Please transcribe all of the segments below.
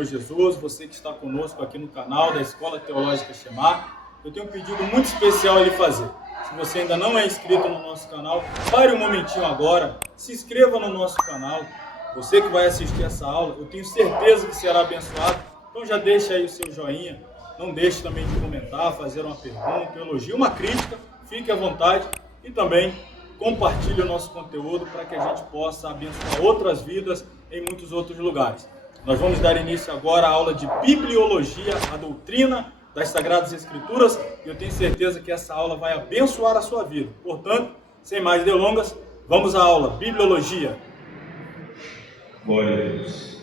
Senhor Jesus, você que está conosco aqui no canal da Escola Teológica Shemar, eu tenho um pedido muito especial a lhe fazer. Se você ainda não é inscrito no nosso canal, pare um momentinho agora, se inscreva no nosso canal. Você que vai assistir essa aula, eu tenho certeza que será abençoado, então já deixa aí o seu joinha, não deixe também de comentar, fazer uma pergunta, um elogio, uma crítica, fique à vontade e também compartilhe o nosso conteúdo para que a gente possa abençoar outras vidas em muitos outros lugares. Nós vamos dar início agora à aula de Bibliologia, a doutrina das Sagradas Escrituras, e eu tenho certeza que essa aula vai abençoar a sua vida. Portanto, sem mais delongas, vamos à aula Bibliologia. Glória a Deus.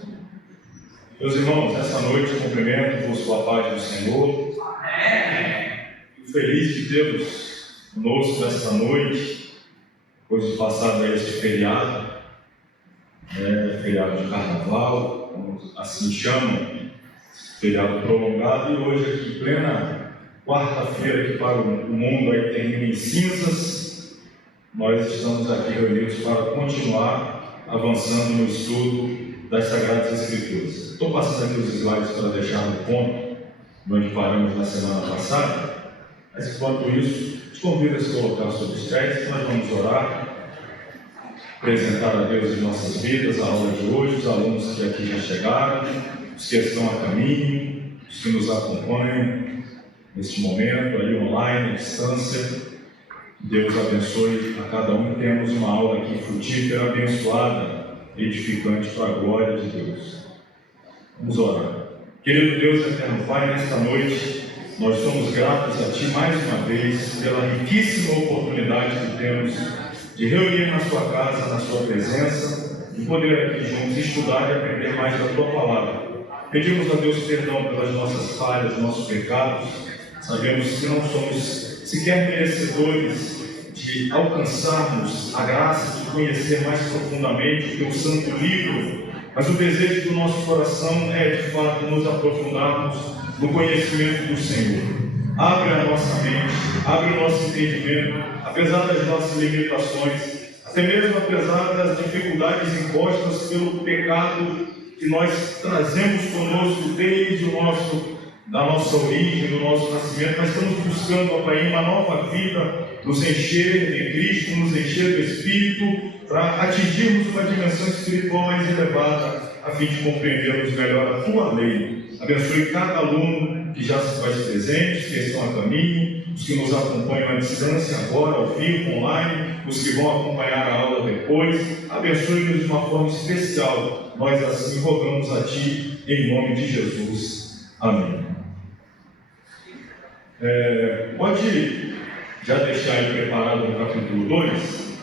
Meus irmãos, nessa noite eu cumprimento com a paz do Senhor. Fico feliz de tê-los conosco nessa noite, depois de passar este feriado, feriado de carnaval, como assim chamam, feriado prolongado, e hoje aqui, plena quarta-feira, que para o mundo aí termina em cinzas, nós estamos aqui reunidos para continuar avançando no estudo das Sagradas Escrituras. Estou passando aqui os slides para deixar no ponto onde paramos na semana passada, mas enquanto isso, te convido a se colocar sobre os três, nós vamos orar, apresentar a Deus em nossas vidas a aula de hoje, os alunos que aqui já chegaram, os que estão a caminho, os que nos acompanham neste momento, aí online, à distância. Deus abençoe a cada um. Temos uma aula aqui frutífera, abençoada, edificante para a glória de Deus. Vamos orar. Querido Deus, eterno Pai, nesta noite nós somos gratos a Ti mais uma vez pela riquíssima oportunidade que temos de reunir na Sua casa, na Sua presença, e poder aqui juntos estudar e aprender mais da Tua palavra. Pedimos a Deus perdão pelas nossas falhas, nossos pecados. Sabemos que não somos sequer merecedores de alcançarmos a graça de conhecer mais profundamente o Teu santo livro, mas o desejo do nosso coração é, de fato, nos aprofundarmos no conhecimento do Senhor. Abre a nossa mente, abre o nosso entendimento, apesar das nossas limitações, até mesmo apesar das dificuldades impostas pelo pecado que nós trazemos conosco desde da nossa origem, do nosso nascimento. Mas estamos buscando, ó Pai, uma nova vida, nos encher de Cristo, nos encher do Espírito, para atingirmos uma dimensão espiritual mais elevada, a fim de compreendermos melhor a Tua lei. Abençoe cada aluno que já se faz presente, os que estão a caminho, os que nos acompanham à distância, agora, ao vivo, online, os que vão acompanhar a aula depois. Abençoe-nos de uma forma especial. Nós assim rogamos a Ti, em nome de Jesus. Amém. Pode já deixar aí preparado no capítulo 2,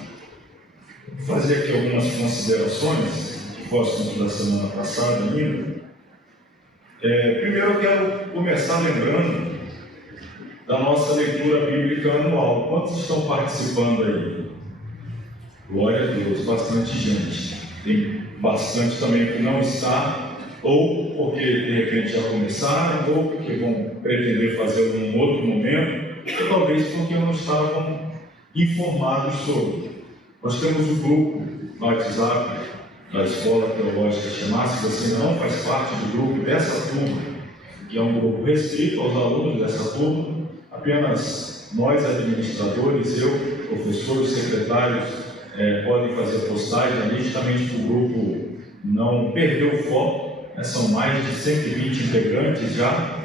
vou fazer aqui algumas considerações que gostamos da semana passada ainda. Primeiro eu quero começar lembrando da nossa leitura bíblica anual. Quantos estão participando aí? Glória a Deus, bastante gente. Tem bastante também que não está, ou porque de repente já começaram, ou porque vão pretender fazer em um outro momento, ou talvez porque não estavam informados sobre. Nós temos o grupo no WhatsApp da Escola Teológica Shemar. Se você não faz parte do grupo dessa turma, que é um grupo restrito aos alunos dessa turma, apenas nós administradores, eu, professores, secretários, podem fazer postagem ali, justamente para o grupo não perder o foco. São mais de 120 integrantes já,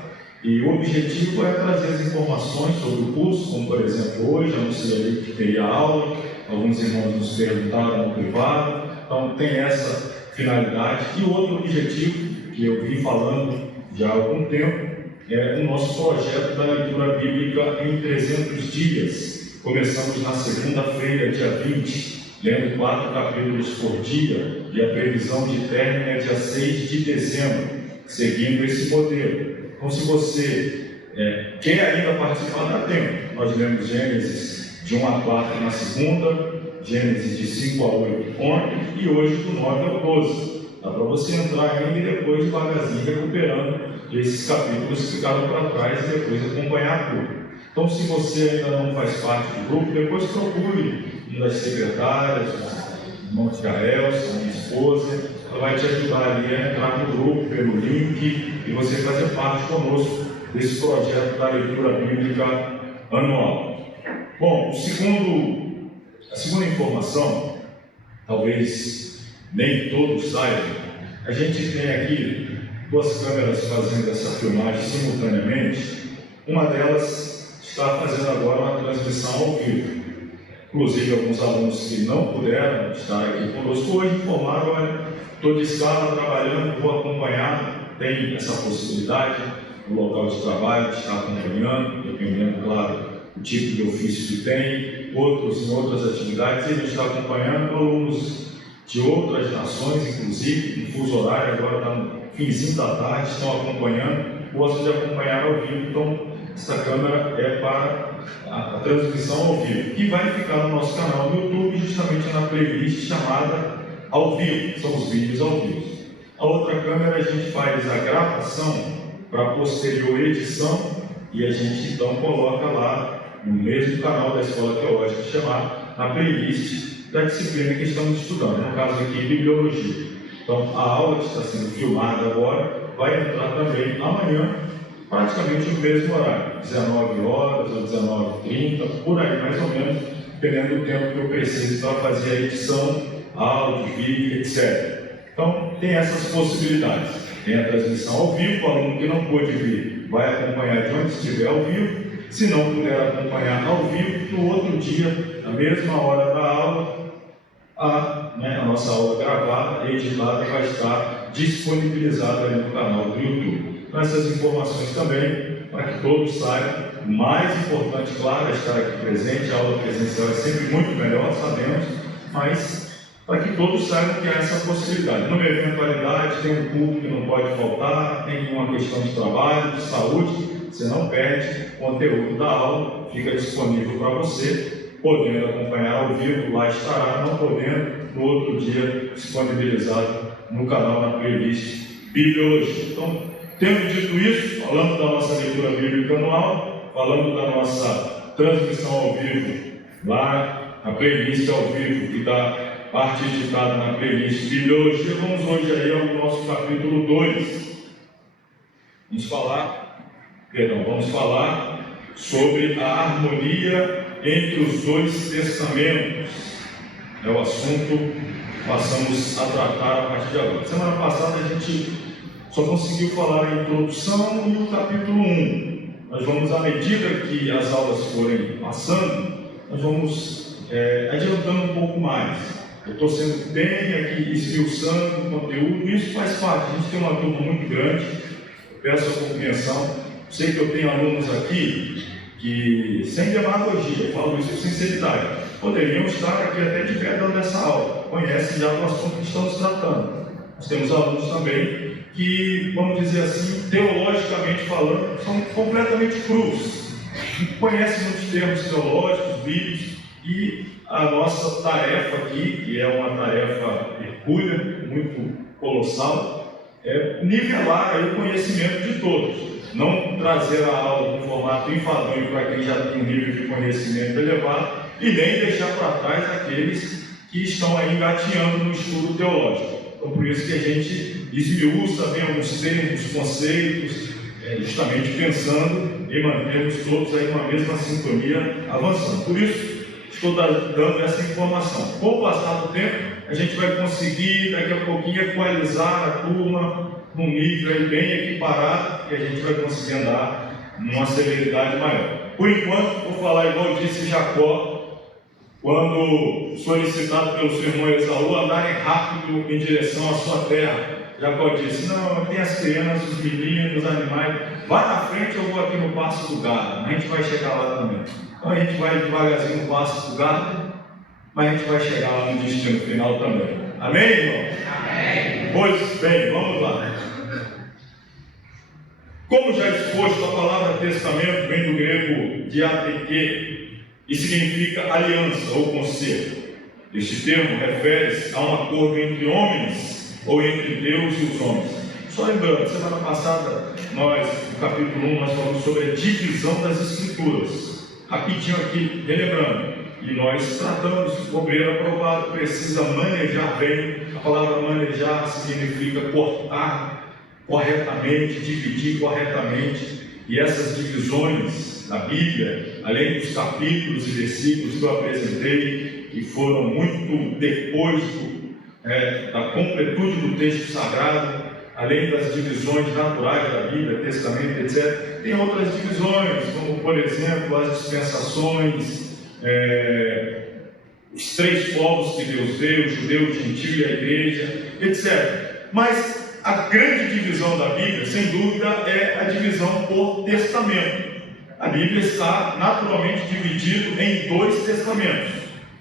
e o objetivo é trazer as informações sobre o curso, como por exemplo hoje, anunciei que teria aula, alguns irmãos nos perguntaram no privado, então tem essa finalidade. E o outro objetivo, que eu vim falando já há algum tempo, é o nosso projeto da leitura bíblica em 300 dias. Começamos na segunda-feira, dia 20, lendo 4 capítulos por dia, e a previsão de término é dia 6 de dezembro, seguindo esse modelo. Então, se você quer ainda participar, dá tempo. Nós lemos Gênesis de 1 a 4 na segunda, Gênesis de 5 a 8 ontem, e hoje do 9 ao 12. Dá para você entrar ainda e depois devagarzinho recuperando esses capítulos que ficaram para trás e depois acompanhar tudo. Então, se você ainda não faz parte do grupo, depois procure uma das secretárias, o irmão Gael, minha esposa, ela vai te ajudar ali a entrar no grupo, pelo link, e você fazer parte conosco desse projeto da leitura bíblica anual. Bom, a segunda informação, talvez nem todos saibam, a gente tem aqui 2 câmeras fazendo essa filmagem simultaneamente. Uma delas está fazendo agora uma transmissão ao vivo. Inclusive, alguns alunos que não puderam estar aqui conosco hoje informaram: olha, estou de escala, trabalhando, vou acompanhar. Tem essa possibilidade no local de trabalho, de estar acompanhando, dependendo, claro, do tipo de ofício que tem, outros em outras atividades, ele está acompanhando alunos de outras nações, inclusive, no fuso horário, agora está no finzinho da tarde, estão acompanhando, gostam de acompanhar ao vivo. Então, essa câmera é para a transmissão ao vivo, que vai ficar no nosso canal no YouTube, justamente na playlist chamada Ao Vivo, são os vídeos ao vivo. A outra câmera a gente faz a gravação para posterior edição e a gente então coloca lá no mesmo canal da Escola Teológica chamada na playlist da disciplina que estamos estudando, no caso aqui, Bibliologia. Então, a aula que está sendo filmada agora vai entrar também amanhã, praticamente no mesmo horário, 19 horas ou 19h30, por aí mais ou menos, dependendo do tempo que eu preciso para fazer a edição, áudio, vídeo, etc. Então, tem essas possibilidades. Tem a transmissão ao vivo, o aluno que não pôde vir vai acompanhar de onde estiver ao vivo. Se não puder acompanhar ao vivo, no outro dia, na mesma hora da aula, a nossa aula gravada, editada, vai estar disponibilizada ali no canal do YouTube. Então, essas informações também, para que todos saibam. O mais importante, claro, é estar aqui presente. A aula presencial é sempre muito melhor, sabemos, mas para que todos saibam que há essa possibilidade. Numa eventualidade, tem um culto que não pode faltar, tem uma questão de trabalho, de saúde, você não perde, o conteúdo da aula fica disponível para você, podendo acompanhar ao vivo, lá estará, não podendo, no outro dia, disponibilizado no canal, na playlist Bibliologia. Então, tendo dito isso, falando da nossa leitura bíblica anual, falando da nossa transmissão ao vivo, lá na playlist ao vivo e da parte editada na playlist Bibliologia, vamos hoje aí ao nosso capítulo 2. Vamos falar sobre a harmonia entre os 2 testamentos. É o assunto que passamos a tratar a partir de agora. Semana passada a gente só conseguiu falar a introdução e o capítulo 1. Nós vamos, à medida que as aulas forem passando, nós vamos adiantando um pouco mais. Eu estou sendo bem aqui esmiuçando o conteúdo, e isso faz parte. A gente tem uma turma muito grande, eu peço a compreensão. Sei que eu tenho alunos aqui que, sem demagogia, eu falo isso com sinceridade, poderiam estar aqui até de pé dando essa aula, conhecem já o assunto que estamos tratando. Nós temos alunos também que, vamos dizer assim, teologicamente falando, são completamente crus, conhecem muitos termos teológicos, bíblicos, e a nossa tarefa aqui, que é uma tarefa hercúlea, muito colossal, é nivelar aí o conhecimento de todos. Não trazer a aula com formato enfadonho para quem já tem um nível de conhecimento elevado e nem deixar para trás aqueles que estão aí engatinhando no estudo teológico. Então, por isso que a gente esmiuça bem alguns termos, conceitos, justamente pensando em mantermos todos aí numa mesma sintonia avançando. Por isso, estou dando essa informação. Com o passar do tempo, a gente vai conseguir daqui a pouquinho equalizar a turma num nível aí bem equiparado, e a gente vai conseguir andar numa celeridade maior. Por enquanto, vou falar igual disse Jacó, quando solicitado pelo seu irmão Esaú andarem rápido em direção à sua terra. Jacó disse: não, tem as crianças, os meninos, os animais, vai na frente, eu vou aqui no passo do gado, a gente vai chegar lá também. Então a gente vai devagarzinho no passo do gado, mas a gente vai chegar lá no destino final também. Amém, irmão? Amém. Pois bem, vamos lá. Como já exposto, a palavra testamento vem do grego diateque e significa aliança ou conselho. Este termo refere-se a um acordo entre homens ou entre Deus e os homens. Só lembrando, semana passada, no capítulo 1, nós falamos sobre a divisão das Escrituras. Rapidinho aqui, relembrando, e nós tratamos. O obreiro aprovado precisa manejar bem. A palavra manejar significa cortar corretamente, dividir corretamente. E essas divisões da Bíblia, além dos capítulos e versículos que eu apresentei, que foram muito depois da completude do texto sagrado, além das divisões naturais da Bíblia, Testamento, etc., tem outras divisões, como, por exemplo, as dispensações, os 3 povos que Deus deu, o judeu, o gentio e a igreja, etc. Mas a grande divisão da Bíblia, sem dúvida, é a divisão por testamento. A Bíblia está naturalmente dividida em 2 testamentos,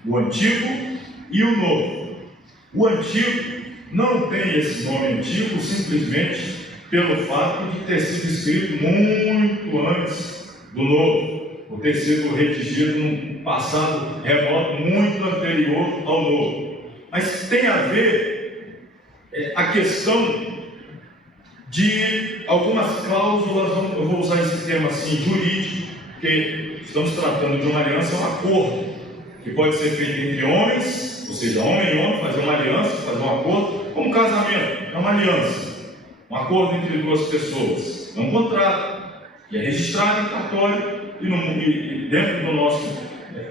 o Antigo e o Novo. O Antigo não tem esse nome antigo simplesmente pelo fato de ter sido escrito muito antes do Novo, ou ter sido redigido num passado remoto muito anterior ao Novo. Mas tem a ver a questão de algumas cláusulas, eu vou usar esse termo assim, jurídico, porque estamos tratando de uma aliança, um acordo, que pode ser feito entre homens, ou seja, homem e homem, fazer uma aliança, fazer um acordo, como casamento, é uma aliança, um acordo entre 2 pessoas, é um contrato, e é registrado em cartório, e dentro do nosso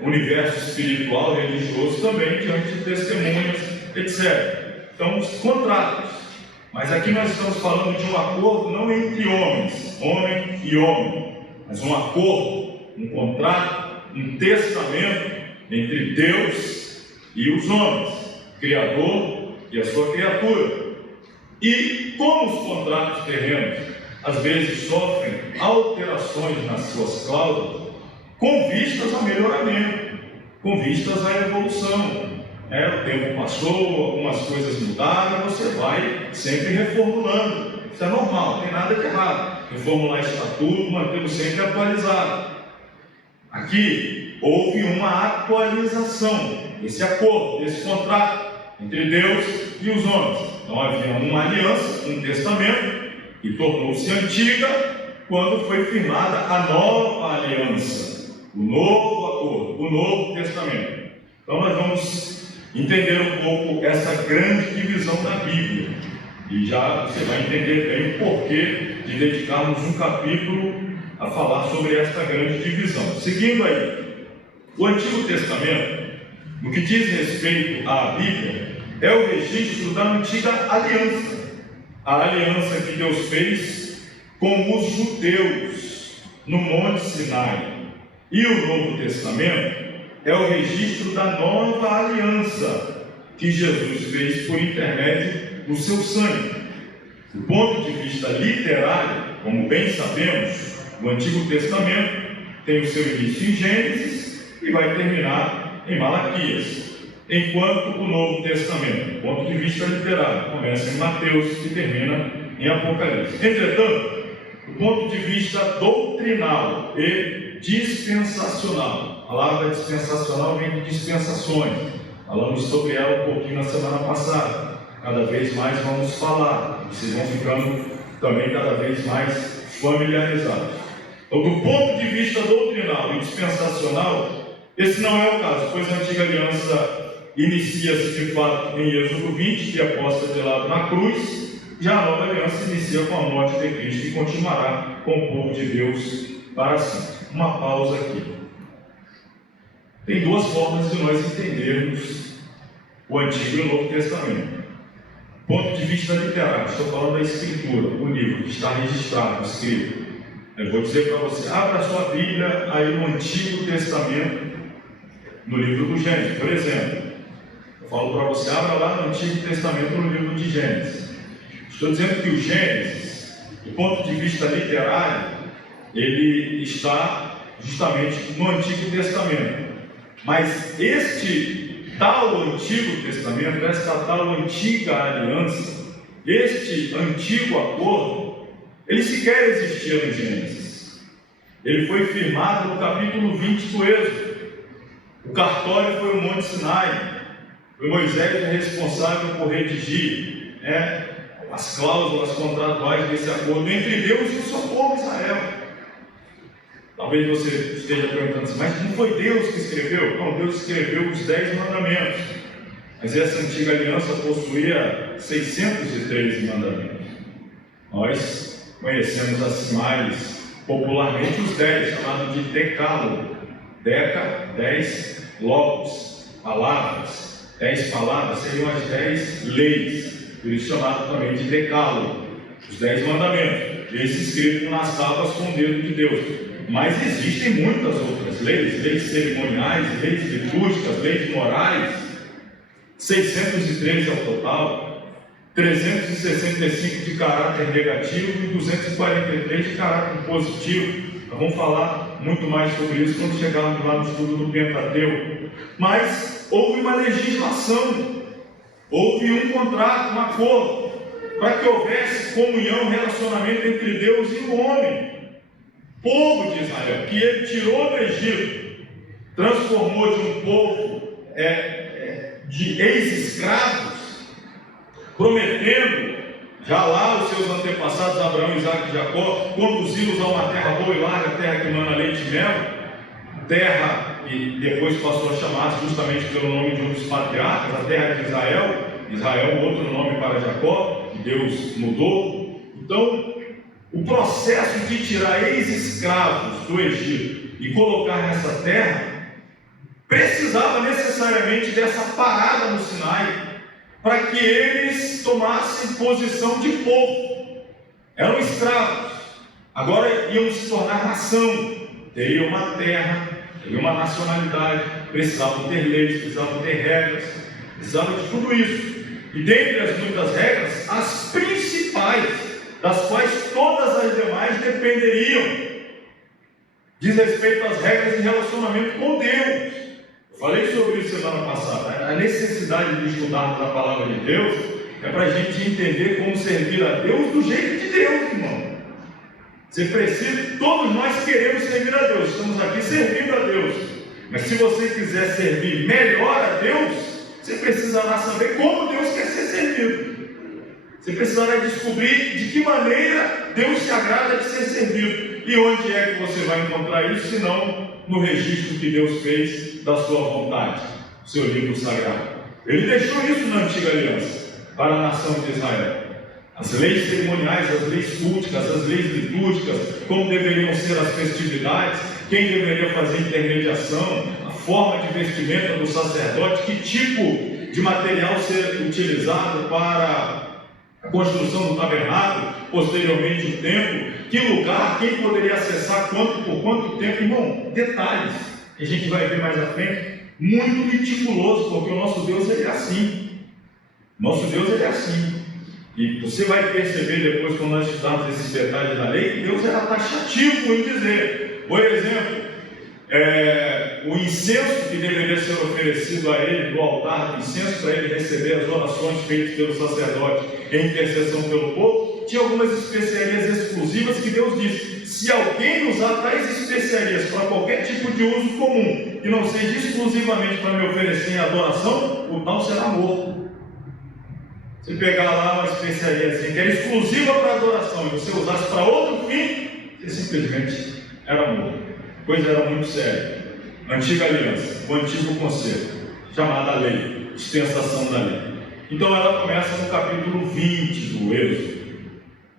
universo espiritual, religioso também, diante de testemunhas, etc. Então, os contratos. Mas aqui nós estamos falando de um acordo não entre homens, homem e homem, mas um acordo, um contrato, um testamento entre Deus e os homens, o Criador e a sua criatura. E como os contratos terrenos às vezes sofrem alterações nas suas cláusulas, com vistas a melhoramento, com vistas à evolução. O tempo passou, algumas coisas mudaram, você vai sempre reformulando. Isso é normal, não tem nada de errado. Reformular estatuto, mantê-lo sempre atualizado. Aqui houve uma atualização desse acordo, desse contrato entre Deus e os homens. Então havia uma aliança, um testamento, que tornou-se antiga quando foi firmada a nova aliança, o novo acordo, o novo testamento. Então nós vamos entender um pouco essa grande divisão da Bíblia, e já você vai entender bem o porquê de dedicarmos um capítulo a falar sobre esta grande divisão. Seguindo aí, o Antigo Testamento, no que diz respeito à Bíblia, é o registro da antiga aliança, a aliança que Deus fez com os judeus no Monte Sinai. E o Novo Testamento é o registro da nova aliança que Jesus fez por intermédio do seu sangue. Do ponto de vista literário, como bem sabemos, o Antigo Testamento tem o seu início em Gênesis e vai terminar em Malaquias, enquanto o Novo Testamento, do ponto de vista literário, começa em Mateus e termina em Apocalipse. Entretanto, do ponto de vista doutrinal e dispensacional, a palavra dispensacional vem de dispensações, falamos sobre ela um pouquinho na semana passada, cada vez mais vamos falar, vocês vão ficando também cada vez mais familiarizados. Então, do ponto de vista doutrinal e dispensacional, esse não é o caso, pois a antiga aliança inicia-se de fato em Êxodo 20, que é posta de lado na cruz, já a nova aliança inicia com a morte de Cristo e continuará com o povo de Deus para sempre. Uma pausa aqui. Tem 2 formas de nós entendermos o Antigo e o Novo Testamento. Ponto de vista literário, estou falando da Escritura, o livro que está registrado, escrito. Eu vou dizer para você, abra a sua Bíblia aí no Antigo Testamento, no livro do Gênesis, por exemplo. Eu falo para você, abra lá no Antigo Testamento, no livro de Gênesis. Estou dizendo que o Gênesis, do ponto de vista literário, ele está justamente no Antigo Testamento. Mas este tal Antigo Testamento, esta tal antiga aliança, este antigo acordo, ele sequer existia no Gênesis. Ele foi firmado no capítulo 20 do Êxodo. O cartório foi o Monte Sinai. Foi Moisés responsável por redigir as cláusulas contratuais desse acordo entre Deus e o seu povo Israel. Talvez você esteja perguntando assim, mas não foi Deus que escreveu? Não, Deus escreveu os 10 mandamentos. Mas essa antiga aliança possuía 613 mandamentos. Nós conhecemos assim mais popularmente os 10, chamado de decálogo. Deca, 10 logos, palavras. 10 palavras seriam as 10 leis, por isso chamado também de decálogo. Os 10 mandamentos, esse escrito nas tábuas com o dedo de Deus. Mas existem muitas outras leis, leis cerimoniais, leis litúrgicas, leis morais. 613 ao total, 365 de caráter negativo e 243 de caráter positivo. Nós vamos falar muito mais sobre isso quando chegarmos lá no estudo do Pentateuco. Mas houve uma legislação, houve um contrato, um acordo, para que houvesse comunhão, relacionamento entre Deus e o homem. Povo de Israel, que ele tirou do Egito, transformou de um povo de ex-escravos, prometendo já lá os seus antepassados, Abraão, Isaac e Jacó, conduzi-los a uma terra boa e larga, terra que mana leite e mel, terra que depois passou a chamar justamente pelo nome de um dos patriarcas, a terra de Israel. Israel, outro nome para Jacó, que Deus mudou. Então, o processo de tirar ex-escravos do Egito e colocar nessa terra precisava necessariamente dessa parada no Sinai para que eles tomassem posição de povo. Eram escravos, agora iam se tornar nação, teriam uma terra, teriam uma nacionalidade, precisavam ter leis, precisavam ter regras, precisavam de tudo isso. E dentre as muitas regras, as principais, das quais todas as demais dependeriam, diz respeito às regras de relacionamento com Deus. Eu falei sobre isso semana passada. A necessidade de estudarmos a palavra de Deus é para a gente entender como servir a Deus do jeito de Deus, irmão. Você precisa, todos nós queremos servir a Deus, estamos aqui servindo a Deus. Mas se você quiser servir melhor a Deus, você precisará saber como Deus quer ser servido. Você precisará descobrir de que maneira Deus se agrada de ser servido. E onde é que você vai encontrar isso, se não no registro que Deus fez da sua vontade, o seu livro sagrado. Ele deixou isso na antiga aliança, para a nação de Israel. As leis cerimoniais, as leis culticas, as leis litúrgicas, como deveriam ser as festividades, quem deveria fazer intermediação, a forma de vestimenta do sacerdote, que tipo de material ser utilizado para a construção do tabernáculo, posteriormente o templo, que lugar, quem poderia acessar, quanto, por quanto tempo, irmão, detalhes, que a gente vai ver mais à frente, muito meticuloso, porque o nosso Deus ele é assim. Nosso Deus ele é assim. E você vai perceber depois, quando nós estudarmos esses detalhes da lei, que Deus era taxativo em dizer, por exemplo, o incenso que deveria ser oferecido a ele do altar do incenso, para ele receber as orações feitas pelo sacerdote em intercessão pelo povo, tinha algumas especiarias exclusivas que Deus disse: se alguém usar tais especiarias para qualquer tipo de uso comum, que não seja exclusivamente para me oferecer em adoração, o tal será morto. Se pegar lá uma especiaria assim, que era exclusiva para adoração, e você usasse para outro fim, você simplesmente era morto. Coisa era muito séria. Antiga aliança, o antigo conselho, chamada lei, dispensação da lei. Então ela começa no capítulo 20 do Êxodo.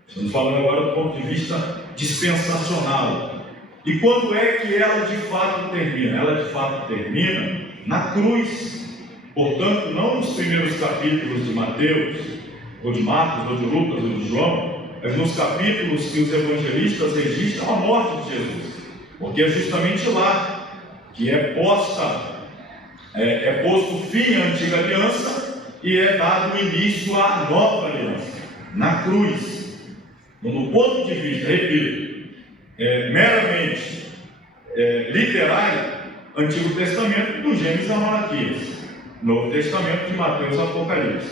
Estamos falando agora do ponto de vista dispensacional. E quando é que ela de fato termina? Ela de fato termina na cruz. Portanto, não nos primeiros capítulos de Mateus, ou de Marcos, ou de Lucas, ou de João, mas nos capítulos que os evangelistas registram a morte de Jesus. Porque é justamente lá que é posto fim à antiga aliança e é dado início à nova aliança, na cruz. Então, do ponto de vista, repito, meramente literário, Antigo Testamento do Gênesis a Malaquias, Novo Testamento de Mateus a Apocalipse.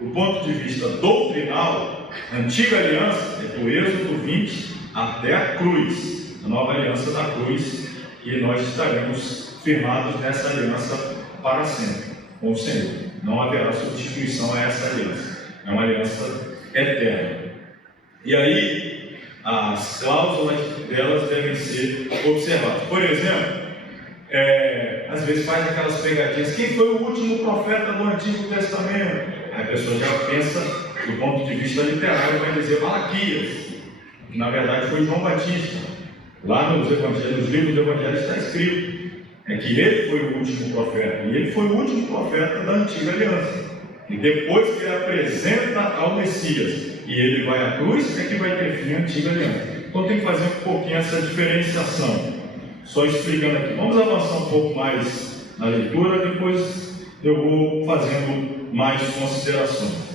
Do ponto de vista doutrinal, Antiga Aliança é do Êxodo 20 até a cruz, a nova aliança da cruz, e nós estaremos firmados nessa aliança para sempre com o Senhor. Não haverá substituição a essa aliança, é uma aliança eterna. E aí, as cláusulas delas devem ser observadas. Por exemplo, às vezes faz aquelas pegadinhas: quem foi o último profeta do Antigo Testamento? Aí a pessoa já pensa do ponto de vista literário, vai dizer Malaquias, que na verdade foi João Batista. Lá nos evangelhos, nos livros do Evangelho está escrito que ele foi o último profeta, e ele foi o último profeta da Antiga Aliança. E depois que ele apresenta ao Messias e ele vai à cruz, é que vai ter fim a Antiga Aliança. Então tem que fazer um pouquinho essa diferenciação. Só explicando aqui. Vamos avançar um pouco mais na leitura, depois eu vou fazendo mais considerações.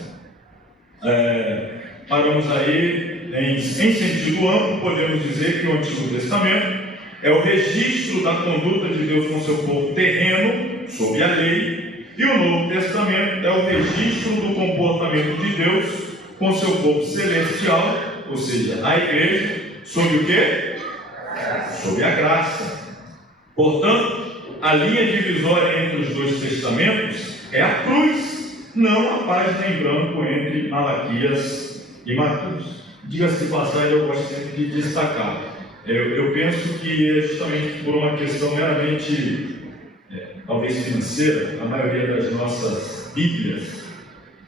Paramos aí, em sentido amplo, podemos dizer que o Antigo Testamento é o registro da conduta de Deus com seu povo terreno, sob a lei, e o Novo Testamento é o registro do comportamento de Deus com seu povo celestial, ou seja, a igreja, sob o quê? Sob a graça. Portanto, a linha divisória entre os dois testamentos é a cruz, não a página em branco entre Malaquias e Mateus. Diga-se de passagem, eu gosto sempre de destacar. Eu penso que é justamente por uma questão meramente, talvez financeira, a maioria das nossas Bíblias,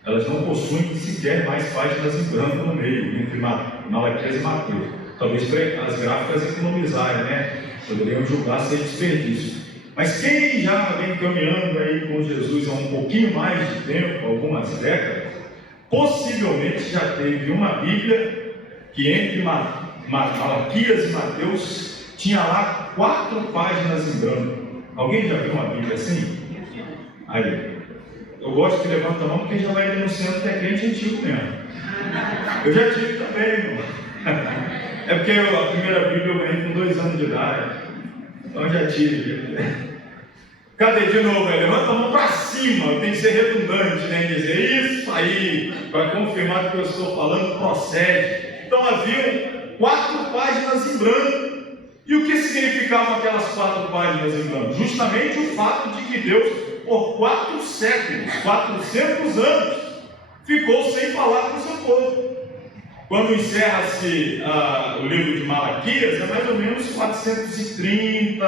elas não possuem sequer mais páginas em branco no meio, entre Malaquias e Mateus. Talvez para as gráficas economizarem, né? Poderiam julgar sem desperdício. Mas quem já vem caminhando aí com Jesus há um pouquinho mais de tempo, algumas décadas, possivelmente já teve uma Bíblia que entre Malaquias e Mateus tinha lá 4 páginas em branco. Alguém já viu uma Bíblia assim? Aí, eu gosto que levanta a mão porque já vai denunciando que é crente antigo mesmo. Eu já tive também, irmão. É porque a primeira Bíblia eu ganhei com 2 anos de idade. Então eu já tive. Cadê de novo? Levanta a mão para cima. Tem que ser redundante, né? Dizer isso aí, para confirmar que o que eu estou falando procede. Então haviam 4 páginas em branco. E o que significavam aquelas 4 páginas em branco? Justamente o fato de que Deus, por 4 séculos, 400 anos, ficou sem falar com o seu povo. Quando encerra-se o livro de Malaquias, é mais ou menos 440,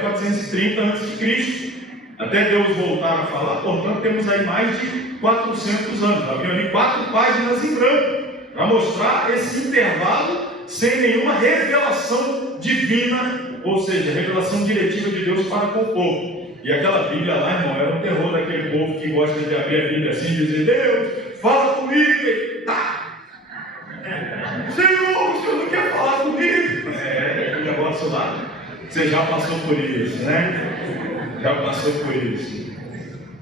430 a.C. Até Deus voltar a falar, portanto, temos aí mais de 400 anos. Havia ali 4 páginas em branco, para mostrar esse intervalo sem nenhuma revelação divina, ou seja, revelação diretiva de Deus para com o povo. E aquela Bíblia lá, irmão, era um terror daquele povo que gosta de abrir a Bíblia assim e dizer: Deus, fala comigo, e tá. Senhor, o Senhor não quer falar comigo? O negócio lá. Você já passou por isso, né? Já passou por isso.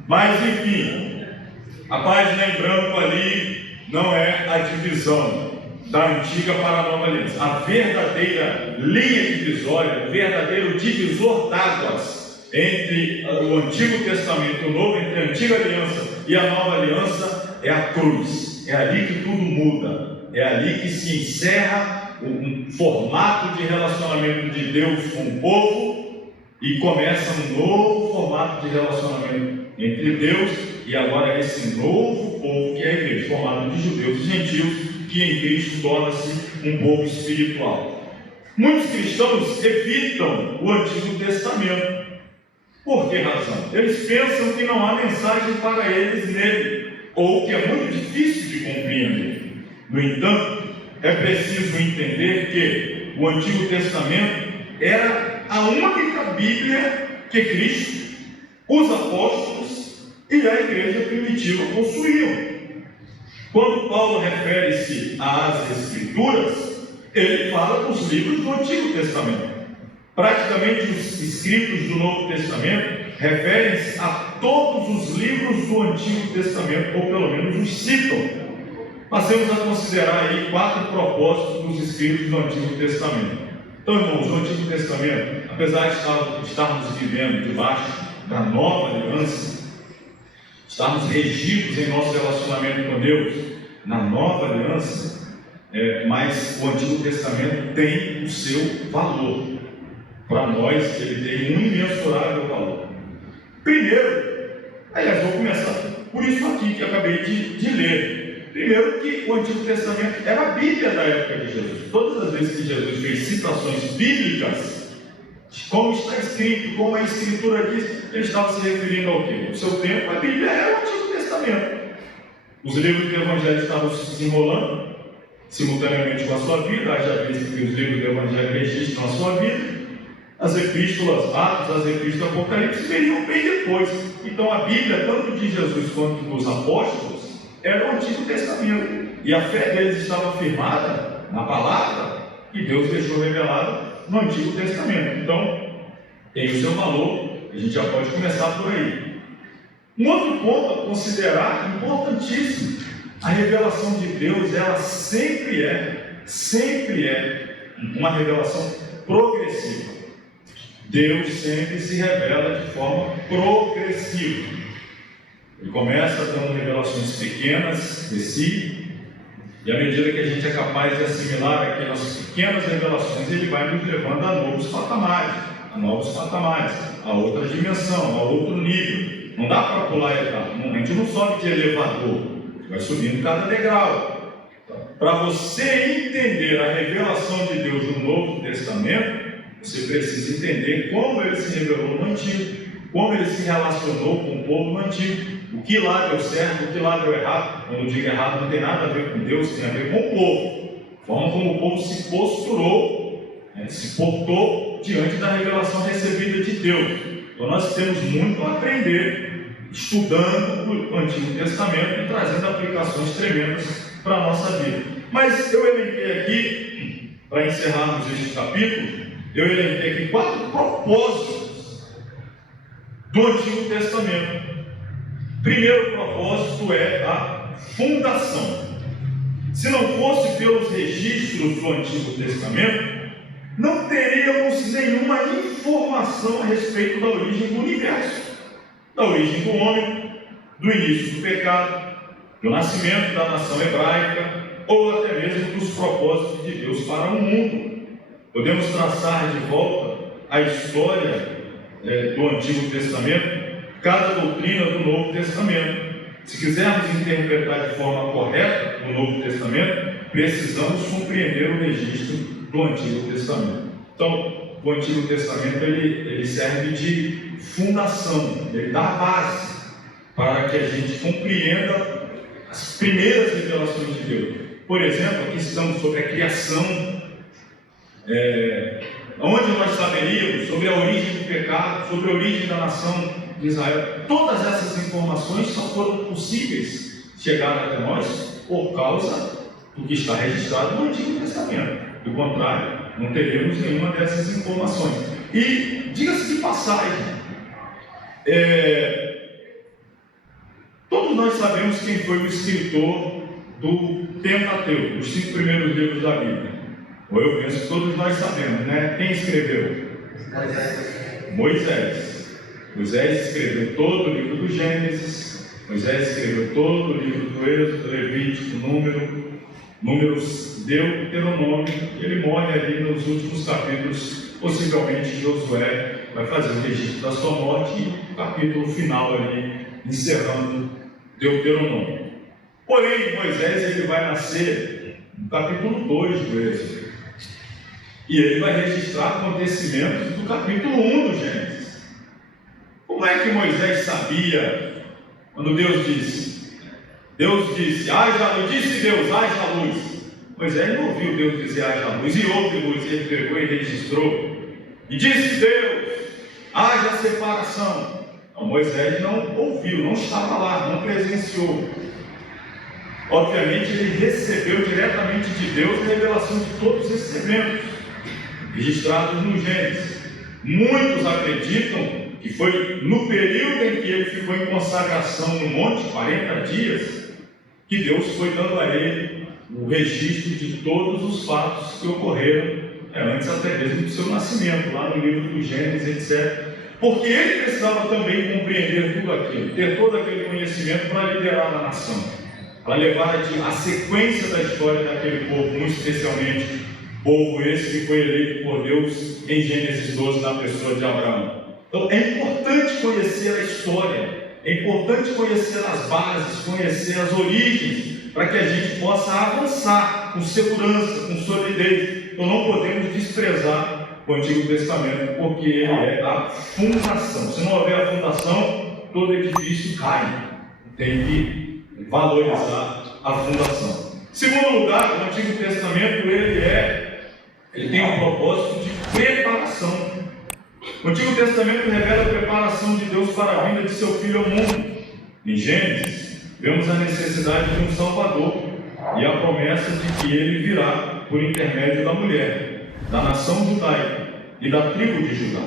Mas, enfim, a página em branco ali não é a divisão da antiga para a nova aliança. A verdadeira linha divisória, o verdadeiro divisor d'águas entre o Antigo Testamento e o Novo, entre a antiga aliança e a nova aliança, é a cruz. É ali que tudo muda. É ali que se encerra um formato de relacionamento de Deus com o povo e começa um novo formato de relacionamento entre Deus e agora esse novo povo que é a igreja, formado de judeus e gentios, que em Cristo torna-se um povo espiritual. Muitos cristãos evitam o Antigo Testamento. Por que razão? Eles pensam que não há mensagem para eles nele, ou que é muito difícil de compreender. No entanto, é preciso entender que o Antigo Testamento era a única Bíblia que Cristo, os apóstolos e a igreja primitiva possuíam. Quando Paulo refere-se às Escrituras, ele fala dos livros do Antigo Testamento. Praticamente os escritos do Novo Testamento referem-se a todos os livros do Antigo Testamento, ou pelo menos os citam. Passemos a considerar aí 4 propósitos dos escritos do Antigo Testamento. Então, irmãos, o Antigo Testamento, apesar de estarmos vivendo debaixo da nova aliança, estarmos regidos em nosso relacionamento com Deus na nova aliança, mas o Antigo Testamento tem o seu valor. Para nós, ele tem um imensurável valor. Primeiro, aliás, vou começar por isso aqui que acabei de ler. Primeiro que o Antigo Testamento era a Bíblia da época de Jesus. Todas as vezes que Jesus fez citações bíblicas, como está escrito, como a Escritura diz, ele estava se referindo ao quê? No seu tempo, a Bíblia era o Antigo Testamento. Os livros do Evangelho estavam se desenrolando simultaneamente com a sua vida, já visto que os livros do Evangelho registram a sua vida. As epístolas, Atos, as epístolas Apocalipse veriam bem depois. Então a Bíblia, tanto de Jesus quanto dos apóstolos, era o Antigo Testamento. E a fé deles estava firmada na palavra que Deus deixou revelada no Antigo Testamento. Então, tem o seu valor, a gente já pode começar por aí. Um outro ponto a considerar, importantíssimo, a revelação de Deus, ela sempre é uma revelação progressiva. Deus sempre se revela de forma progressiva. Ele começa dando revelações pequenas de si, e à medida que a gente é capaz de assimilar aquelas pequenas revelações, ele vai nos levando a novos patamares, a outra dimensão, a outro nível. Não dá para pular etapa, a gente não sobe de elevador, vai subindo cada degrau. Para você entender a revelação de Deus no Novo Testamento, você precisa entender como ele se revelou no Antigo, como ele se relacionou com o povo no Antigo, o que lá deu certo, o que lá deu errado. Quando eu digo errado, não tem nada a ver com Deus, tem a ver com o povo. A forma como o povo se posturou, se portou diante da revelação recebida de Deus. Então nós temos muito a aprender estudando o Antigo Testamento e trazendo aplicações tremendas para a nossa vida. Mas eu elenquei aqui, para encerrarmos este capítulo, eu elenquei aqui 4 propósitos do Antigo Testamento. Primeiro propósito é a fundação. Se não fosse pelos registros do Antigo Testamento, não teríamos nenhuma informação a respeito da origem do universo, da origem do homem, do início do pecado, do nascimento da nação hebraica, ou até mesmo dos propósitos de Deus para o mundo. Podemos traçar de volta a história do Antigo Testamento, cada doutrina do Novo Testamento. Se quisermos interpretar de forma correta o Novo Testamento, precisamos compreender o registro do Antigo Testamento. Então, o Antigo Testamento ele serve de fundação, ele dá a base para que a gente compreenda as primeiras revelações de Deus. Por exemplo, aqui estamos sobre a criação, onde nós saberíamos sobre a origem do pecado, sobre a origem da nação de Israel. Todas essas informações só foram possíveis chegar até nós por causa do que está registrado no Antigo Testamento. Do contrário, não teríamos nenhuma dessas informações. E, diga-se de passagem, todos nós sabemos quem foi o escritor do Pentateuco, os 5 primeiros livros da Bíblia. Ou eu penso que todos nós sabemos, né? Quem escreveu? Moisés. Moisés escreveu todo o livro do Gênesis, Moisés escreveu todo o livro do Êxodo, Levítico, Números, Deuteronômio. Ele morre ali nos últimos capítulos, possivelmente Josué vai fazer o registro da sua morte e o capítulo final ali, encerrando Deuteronômio. Porém, Moisés ele vai nascer no capítulo 2 do Êxodo, e ele vai registrar acontecimentos do capítulo 1 do Gênesis. Como é que Moisés sabia quando Deus disse, haja luz, disse Deus, haja luz? Moisés não ouviu Deus dizer haja luz, e houve luz, ele pegou e registrou. E disse Deus, haja separação. Então, Moisés não ouviu, não estava lá, não presenciou. Obviamente, ele recebeu diretamente de Deus a revelação de todos esses eventos registrados no Gênesis. Muitos acreditam que foi no período em que ele ficou em consagração no monte, 40 dias, que Deus foi dando a ele o registro de todos os fatos que ocorreram, antes até mesmo do seu nascimento, lá no livro do Gênesis, etc. Porque ele precisava também compreender tudo aquilo, ter todo aquele conhecimento para liderar a nação, para levar a sequência da história daquele povo, muito especialmente povo esse que foi eleito por Deus em Gênesis 12 na pessoa de Abraão. Então é importante conhecer a história, é importante conhecer as bases, conhecer as origens para que a gente possa avançar com segurança, com solidez. Então não podemos desprezar o Antigo Testamento, porque ele é a fundação. Se não houver a fundação, todo edifício cai. Tem que valorizar a fundação. Segundo lugar, o Antigo Testamento ele tem um propósito de preparação. O Antigo Testamento revela a preparação de Deus para a vinda de seu Filho ao mundo. Em Gênesis, vemos a necessidade de um Salvador e a promessa de que ele virá por intermédio da mulher, da nação judaica e da tribo de Judá.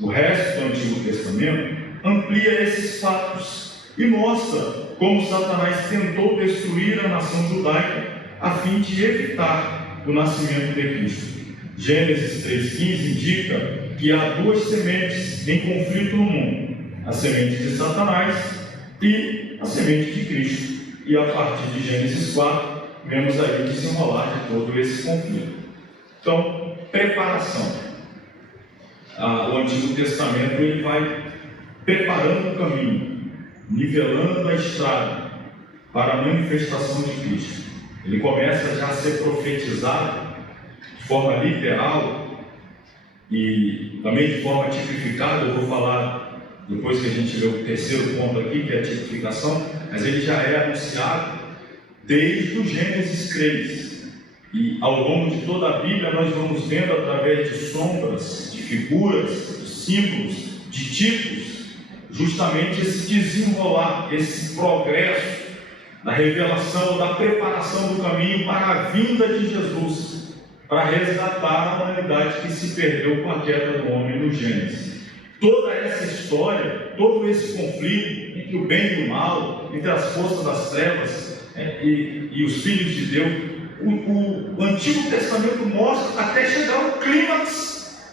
O resto do Antigo Testamento amplia esses fatos e mostra como Satanás tentou destruir a nação judaica a fim de evitar o nascimento de Cristo. Gênesis 3,15 indica que há duas sementes em conflito no mundo: a semente de Satanás e a semente de Cristo. E a partir de Gênesis 4, vemos aí o desenrolar de todo esse conflito. Então, preparação. O Antigo Testamento ele vai preparando o caminho, nivelando a estrada para a manifestação de Cristo. Ele começa já a ser profetizado de forma literal e também de forma tipificada. Eu vou falar depois que a gente vê o terceiro ponto aqui, que é a tipificação, mas ele já é anunciado desde o Gênesis 3. E ao longo de toda a Bíblia nós vamos vendo através de sombras, de figuras, de símbolos, de tipos, justamente esse desenrolar, esse progresso da revelação, da preparação do caminho para a vinda de Jesus, para resgatar a humanidade que se perdeu com a queda do homem no Gênesis. Toda essa história, todo esse conflito entre o bem e o mal, entre as forças das trevas e os filhos de Deus, o Antigo Testamento mostra até chegar ao clímax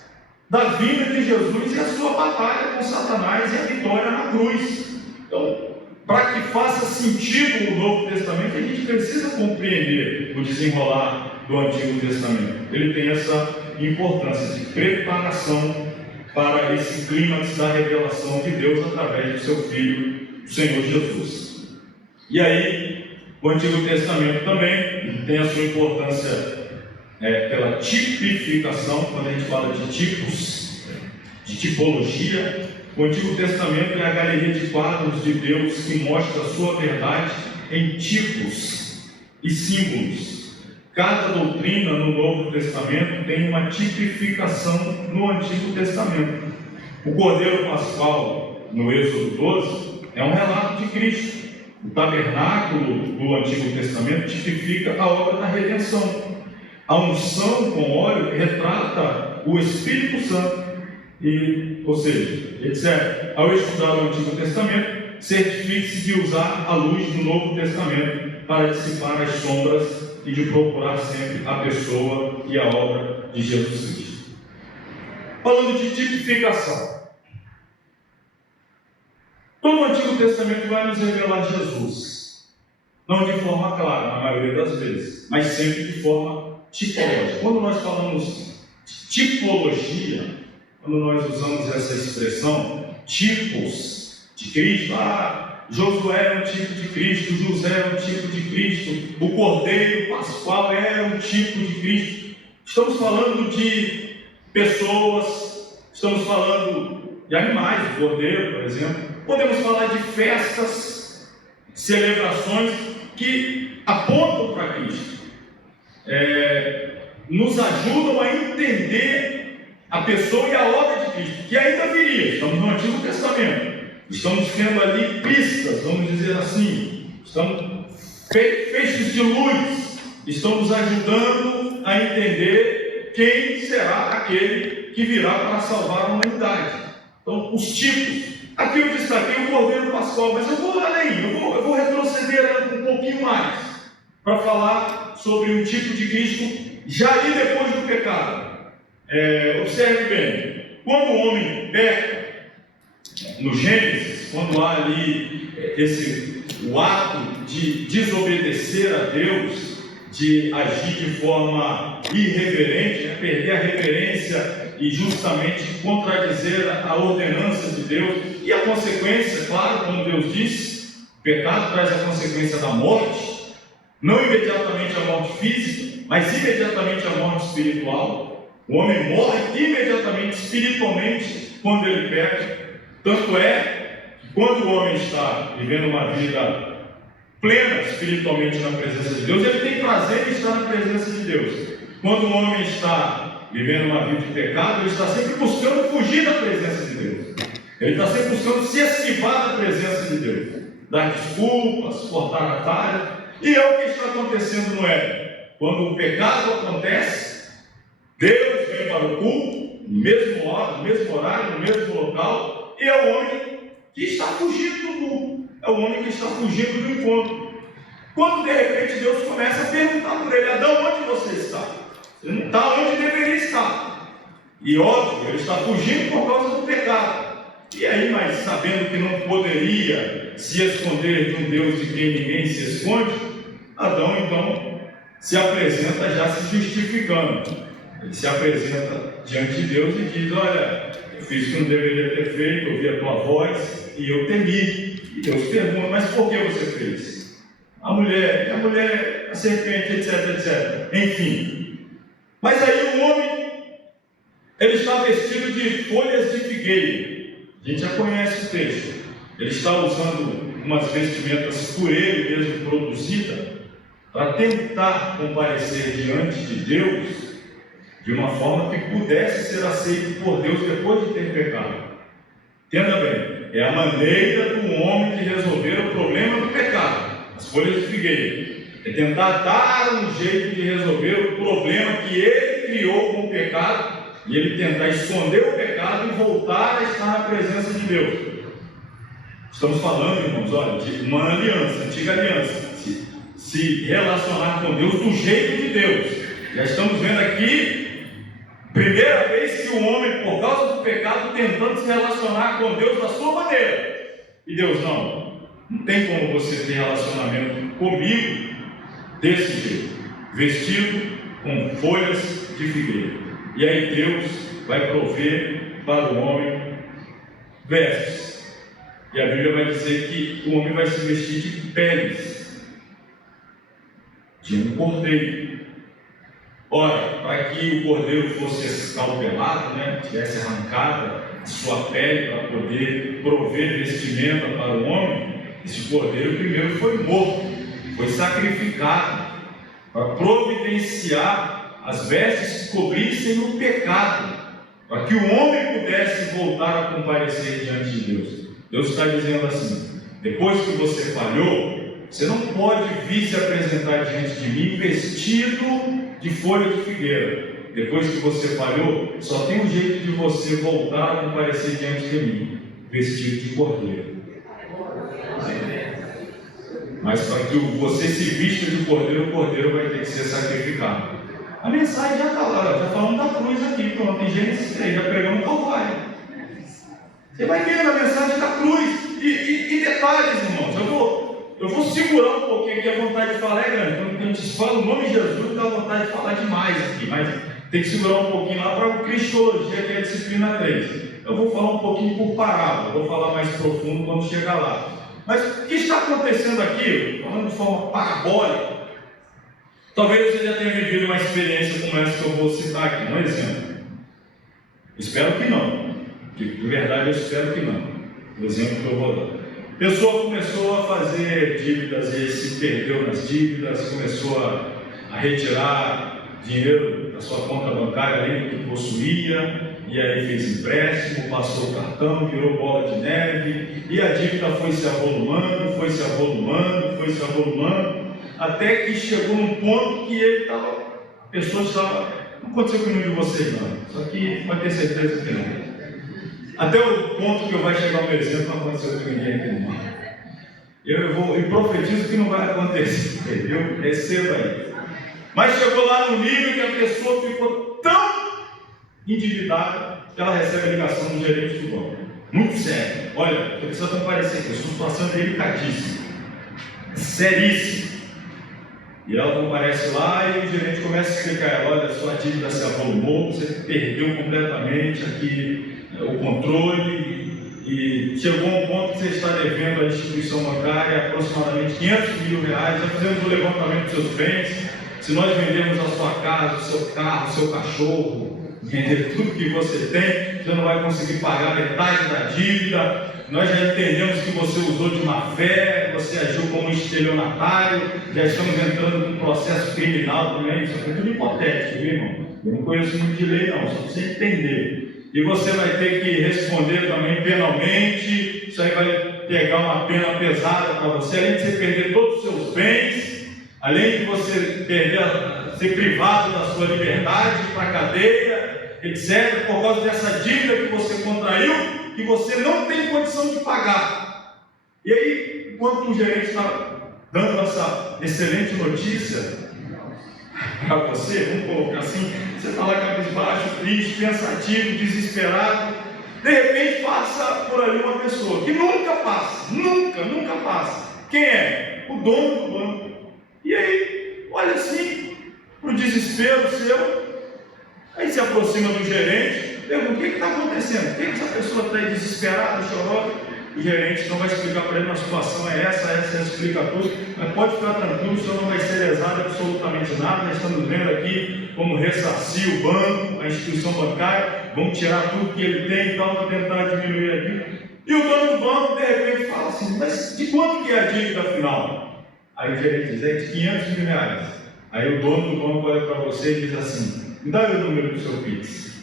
da vinda de Jesus e a sua batalha com Satanás e a vitória na cruz. Então, para que faça sentido o Novo Testamento, a gente precisa compreender o desenrolar do Antigo Testamento. Ele tem essa importância de preparação para esse clímax da revelação de Deus através do seu Filho, o Senhor Jesus. E aí, o Antigo Testamento também tem a sua importância pela tipificação. Quando a gente fala de tipos, de tipologia, o Antigo Testamento é a galeria de quadros de Deus que mostra a sua verdade em tipos e símbolos. Cada doutrina no Novo Testamento tem uma tipificação no Antigo Testamento. O Cordeiro Pascual, no Êxodo 12, é um relato de Cristo. O tabernáculo do Antigo Testamento tipifica a obra da redenção. A unção com óleo retrata o Espírito Santo. Ou seja, etc. Ao estudar o Antigo Testamento, certifique-se de usar a luz do Novo Testamento para dissipar as sombras e de procurar sempre a pessoa e a obra de Jesus Cristo. Falando de tipificação, todo o Antigo Testamento vai nos revelar Jesus, não de forma clara, na maioria das vezes, mas sempre de forma tipológica. Quando nós falamos de tipologia, quando nós usamos essa expressão, tipos de Cristo, Josué é um tipo de Cristo, José é um tipo de Cristo, o Cordeiro Pascual é um tipo de Cristo. Estamos falando de pessoas, estamos falando de animais, o Cordeiro, por exemplo. Podemos falar de festas, celebrações que apontam para Cristo, nos ajudam a entender a pessoa e a obra de Cristo, que ainda viria. Estamos no Antigo Testamento. Estamos tendo ali pistas, vamos dizer assim, estamos feixes de luz, estão nos ajudando a entender quem será aquele que virá para salvar a humanidade. Então, os tipos. Aqui eu destaquei o Cordeiro Pascual, mas eu vou além, eu vou retroceder um pouquinho mais, para falar sobre um tipo de Cristo já ali depois do pecado. Observe bem, quando o homem peca, no Gênesis, quando há ali o ato de desobedecer a Deus, de agir de forma irreverente, perder a reverência e justamente contradizer a ordenança de Deus, e a consequência, claro, como Deus disse, o pecado traz a consequência da morte. não imediatamente a morte física, mas imediatamente a morte espiritual. O homem morre imediatamente espiritualmente quando ele peca. Tanto é que quando o homem está vivendo uma vida plena espiritualmente na presença de Deus, ele tem prazer em estar na presença de Deus. Quando o homem está vivendo uma vida de pecado, ele está sempre buscando fugir da presença de Deus. Ele está sempre buscando se esquivar da presença de Deus, dar desculpas, cortar atalhos. E é o que está acontecendo no Éden. Quando o pecado acontece, Deus vem para o culto, no mesmo hora, no mesmo horário, no mesmo local, e é o homem que está fugindo do culto, é o homem que está fugindo do encontro. Quando de repente Deus começa a perguntar para ele: Adão, onde você está? Você não está onde deveria estar. E óbvio, ele está fugindo por causa do pecado. E aí, mas sabendo que não poderia se esconder de um Deus de quem ninguém se esconde, Adão então se apresenta já se justificando. Ele se apresenta diante de Deus e diz: olha, eu fiz o que não deveria ter feito, ouvi a tua voz e eu temi. E Deus pergunta: mas por que você fez? A mulher, a serpente, etc, etc. Enfim. Mas aí o homem, ele está vestido de folhas de figueira. A gente já conhece o texto. Ele está usando umas vestimentas por ele mesmo produzidas para tentar comparecer diante de Deus de uma forma que pudesse ser aceito por Deus depois de ter pecado. Entenda bem, é a maneira do homem de resolver o problema do pecado. As folhas de figueira é tentar dar um jeito de resolver o problema que ele criou com o pecado, e ele tentar esconder o pecado e voltar a estar na presença de Deus. Estamos falando, irmãos, olha, de uma aliança, antiga aliança, se relacionar com Deus do jeito de Deus. Já estamos vendo aqui, primeira vez que o homem, por causa do pecado, tentando se relacionar com Deus da sua maneira. E Deus: não tem como você ter relacionamento comigo desse jeito, vestido com folhas de figueira. E aí Deus vai prover para o homem vestes. E a Bíblia vai dizer que o homem vai se vestir de peles de um cordeiro. Ora, para que o cordeiro fosse escalpelado, tivesse arrancado a sua pele para poder prover vestimenta para o homem, esse cordeiro primeiro foi morto, foi sacrificado para providenciar as vestes que cobrissem o pecado, para que o homem pudesse voltar a comparecer diante de Deus. Deus está dizendo assim: depois que você falhou, você não pode vir se apresentar diante de mim vestido de folha de figueira. Depois que você falhou, só tem um jeito de você voltar a comparecer diante de mim, vestido de cordeiro. Mas para que você se vista de cordeiro, o cordeiro vai ter que ser sacrificado. A mensagem já está lá, já falamos da cruz aqui, pronto, em Gênesis 3, já pregamos o Calvário. Você vai vendo a mensagem da cruz, e detalhes, irmãos, eu vou segurar um pouquinho aqui, a vontade de falar é grande. Quando a gente fala o nome de Jesus, dá vontade de falar demais aqui, mas tem que segurar um pouquinho lá para o Cristologia, que é a disciplina 3. Eu vou falar um pouquinho por parábola, vou falar mais profundo quando chegar lá. Mas o que está acontecendo aqui, falando de forma parabólica? Talvez você já tenha vivido uma experiência como essa que eu vou citar aqui, um exemplo. Espero que não. De verdade, eu espero que não. O exemplo que eu vou dar. A pessoa começou a fazer dívidas e se perdeu nas dívidas, começou a retirar dinheiro da sua conta bancária além do que possuía, e aí fez empréstimo, passou o cartão, virou bola de neve, e a dívida foi se avolumando, até que chegou num ponto que ele estava, a pessoa estava, não aconteceu com nenhum de vocês não, só que pode ter certeza que não. Até o ponto que eu vai chegar o meu exemplo, não aconteceu com ninguém aqui no mar. Eu profetizo que não vai acontecer, entendeu? Receba aí. Mas chegou lá no nível que a pessoa ficou tão endividada que ela recebe a ligação do gerente do banco. Muito sério. Olha, eu preciso comparecer aqui, a sua situação é delicadíssima, seríssima. E ela comparece lá e o gerente começa a explicar a ela: olha, sua dívida se avolumou, você perdeu completamente aqui o controle, e chegou a um ponto que você está devendo à instituição bancária aproximadamente R$500 mil, já fizemos o levantamento dos seus bens. Se nós vendermos a sua casa, o seu carro, o seu cachorro, vender tudo que você tem, você não vai conseguir pagar metade da dívida. Nós já entendemos que você usou de má fé, você agiu como um estelionatário, já estamos entrando num processo criminal também. Isso é tudo hipotético, viu, irmão? Eu não conheço muito de lei, não, só para você entender. E você vai ter que responder também penalmente. Isso aí vai pegar uma pena pesada para você, além de você perder todos os seus bens, além de você ser privado da sua liberdade, ir para a cadeia, etc., por causa dessa dívida que você contraiu, que você não tem condição de pagar. E aí, enquanto o gerente está dando essa excelente notícia para você, vamos colocar assim, você está lá cabisbaixo, triste, pensativo, desesperado, de repente passa por ali uma pessoa que nunca passa, nunca passa. Quem é? O dono do banco. E aí, olha assim, para o desespero seu, aí se aproxima do gerente, pergunta: o que está acontecendo? Por que essa pessoa está aí desesperada, chorosa? O gerente não vai explicar para ele: a situação é essa explica tudo, mas pode ficar tranquilo, o senhor não vai ser lesado absolutamente nada. Nós estamos vendo aqui como ressarcir o banco, a instituição bancária, vamos tirar tudo que ele tem e tal, para tentar diminuir aqui. E o dono do banco, de repente, fala assim: mas de quanto que é a dívida final? Aí o gerente diz: é de R$500 mil. Aí o dono do banco olha para você e diz assim: me dá o número do seu Pix.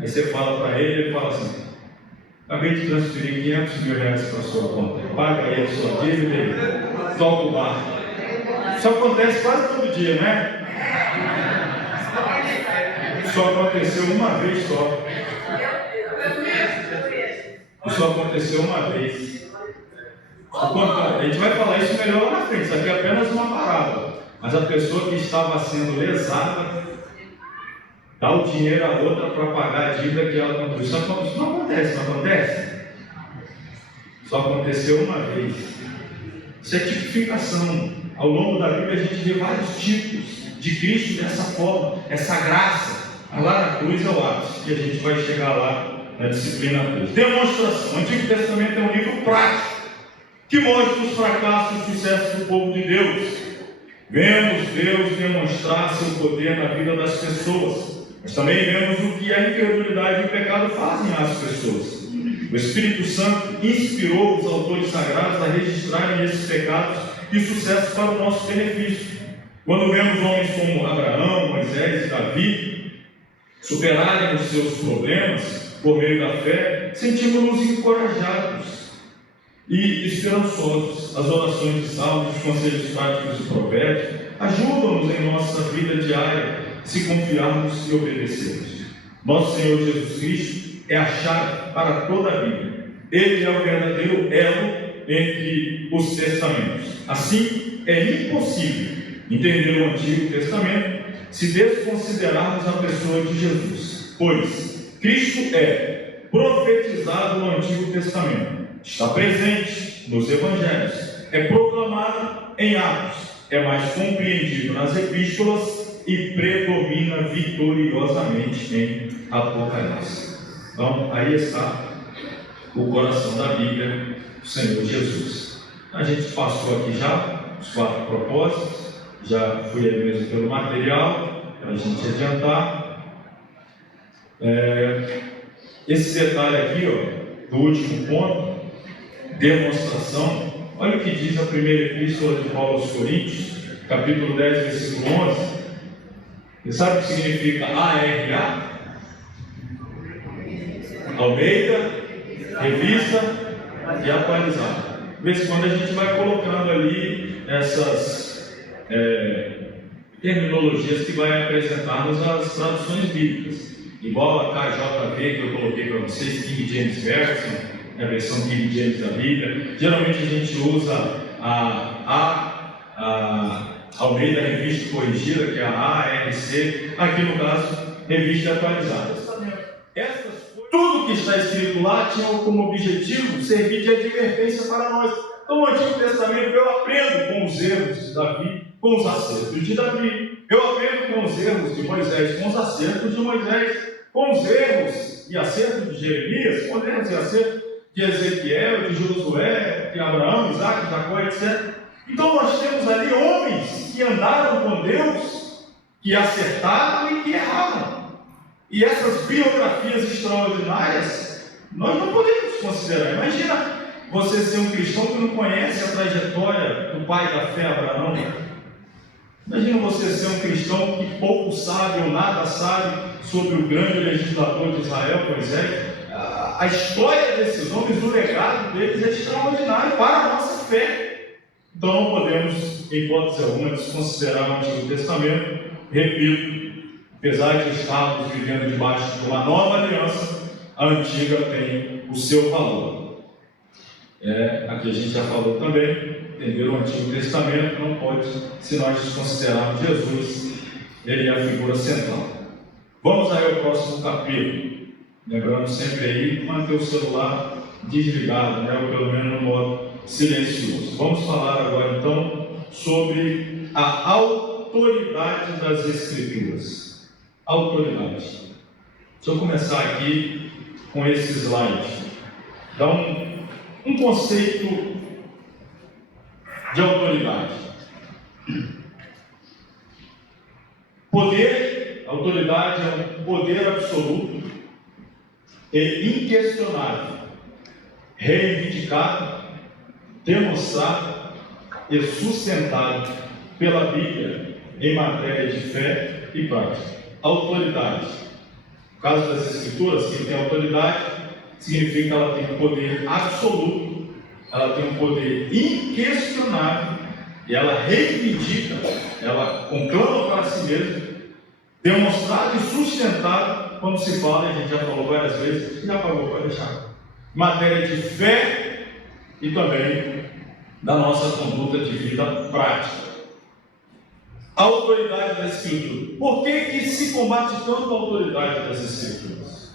Aí você fala para ele, ele fala assim: acabei de transferir R$500 mil para a sua conta, paga aí a sua dívida e toca o barco. Isso acontece quase todo dia, né? Só aconteceu uma vez só. Isso aconteceu uma vez. A gente vai falar isso melhor lá na frente, isso aqui é apenas uma parábola. Mas a pessoa que estava sendo lesada dá o dinheiro à outra para pagar a dívida que ela contraiu. Isso não acontece, não acontece? Só aconteceu uma vez. Isso é tipificação. Ao longo da Bíblia a gente vê vários tipos de Cristo dessa forma, essa graça. Lá na cruz é o ápice, e a gente vai chegar lá na disciplina cruz. Demonstração. O Antigo Testamento é um livro prático que mostra os fracassos e os sucessos do povo de Deus. Vemos Deus demonstrar seu poder na vida das pessoas, mas também vemos o que a incredulidade e o pecado fazem às pessoas. O Espírito Santo inspirou os autores sagrados a registrarem esses pecados e sucessos para o nosso benefício. Quando vemos homens como Abraão, Moisés e Davi superarem os seus problemas por meio da fé, sentimos-nos encorajados e esperançosos. As orações de salmos, os conselhos práticos e provérbios ajudam-nos em nossa vida diária, se confiarmos e obedecermos. Nosso Senhor Jesus Cristo é a chave para toda a Bíblia. Ele é o verdadeiro elo entre os testamentos. Assim, é impossível entender o Antigo Testamento se desconsiderarmos a pessoa de Jesus, pois Cristo é profetizado no Antigo Testamento, está presente nos Evangelhos, é proclamado em Atos, é mais compreendido nas Epístolas e predomina vitoriosamente em Apocalipse. Então, aí está o coração da Bíblia, o Senhor Jesus. A gente passou aqui já os 4 propósitos, já fui aí mesmo pelo material, para a gente adiantar. Esse detalhe aqui, ó, do último ponto, demonstração. Olha o que diz a primeira epístola de Paulo aos Coríntios, capítulo 10, versículo 11. Você sabe o que significa ARA? Almeida, revista e atualizada. De vez em quando a gente vai colocando ali essas terminologias que vai apresentar-nos as traduções bíblicas. Igual a KJV que eu coloquei para vocês, King James Version, a versão King James da Bíblia. Geralmente a gente usa a Almeida Revista Corrigida, que é a ARC, aqui no caso, Revista Atualizada. Tudo que está escrito lá tinha como objetivo servir de advertência para nós. Então, no Antigo Testamento, eu aprendo com os erros de Davi, com os acertos de Davi. Eu aprendo com os erros de Moisés, com os acertos de Moisés, com os erros e acertos de Jeremias, com os erros e acertos de Ezequiel, de Josué, de Abraão, Isaac, Jacó, etc. Então nós temos ali homens que andaram com Deus, que acertaram e que erraram. E essas biografias extraordinárias, nós não podemos considerar. Imagina você ser um cristão que não conhece a trajetória do pai da fé, Abraão. Imagina você ser um cristão que pouco sabe ou nada sabe sobre o grande legislador de Israel, Moisés. A história desses homens, o legado deles é extraordinário para a nossa fé. Então não podemos, em hipótese alguma, desconsiderar o Antigo Testamento. Repito, apesar de estarmos vivendo debaixo de uma nova aliança, a antiga tem o seu valor. Aqui a gente já falou também, entender o Antigo Testamento não pode, se nós desconsiderarmos Jesus, ele é a figura central. Vamos aí ao próximo capítulo. Lembrando sempre aí, manter o celular desligado, ou pelo menos no modo silencioso. Vamos falar agora então sobre a autoridade das Escrituras. Autoridade. Deixa eu começar aqui com esse slide. Dá um conceito de autoridade. Poder, autoridade é um poder absoluto e inquestionável, reivindicado, demonstrado e sustentado pela Bíblia em matéria de fé e prática. Autoridade. No caso das Escrituras, quem tem autoridade significa que ela tem um poder absoluto, ela tem um poder inquestionável e ela reivindica, ela conclama para si mesma, demonstrado e sustentado, como se fala, a gente já falou várias vezes, já pagou para deixar, matéria de fé e também da nossa conduta de vida prática. A autoridade da Escritura. Por que se combate tanto a autoridade das Escrituras?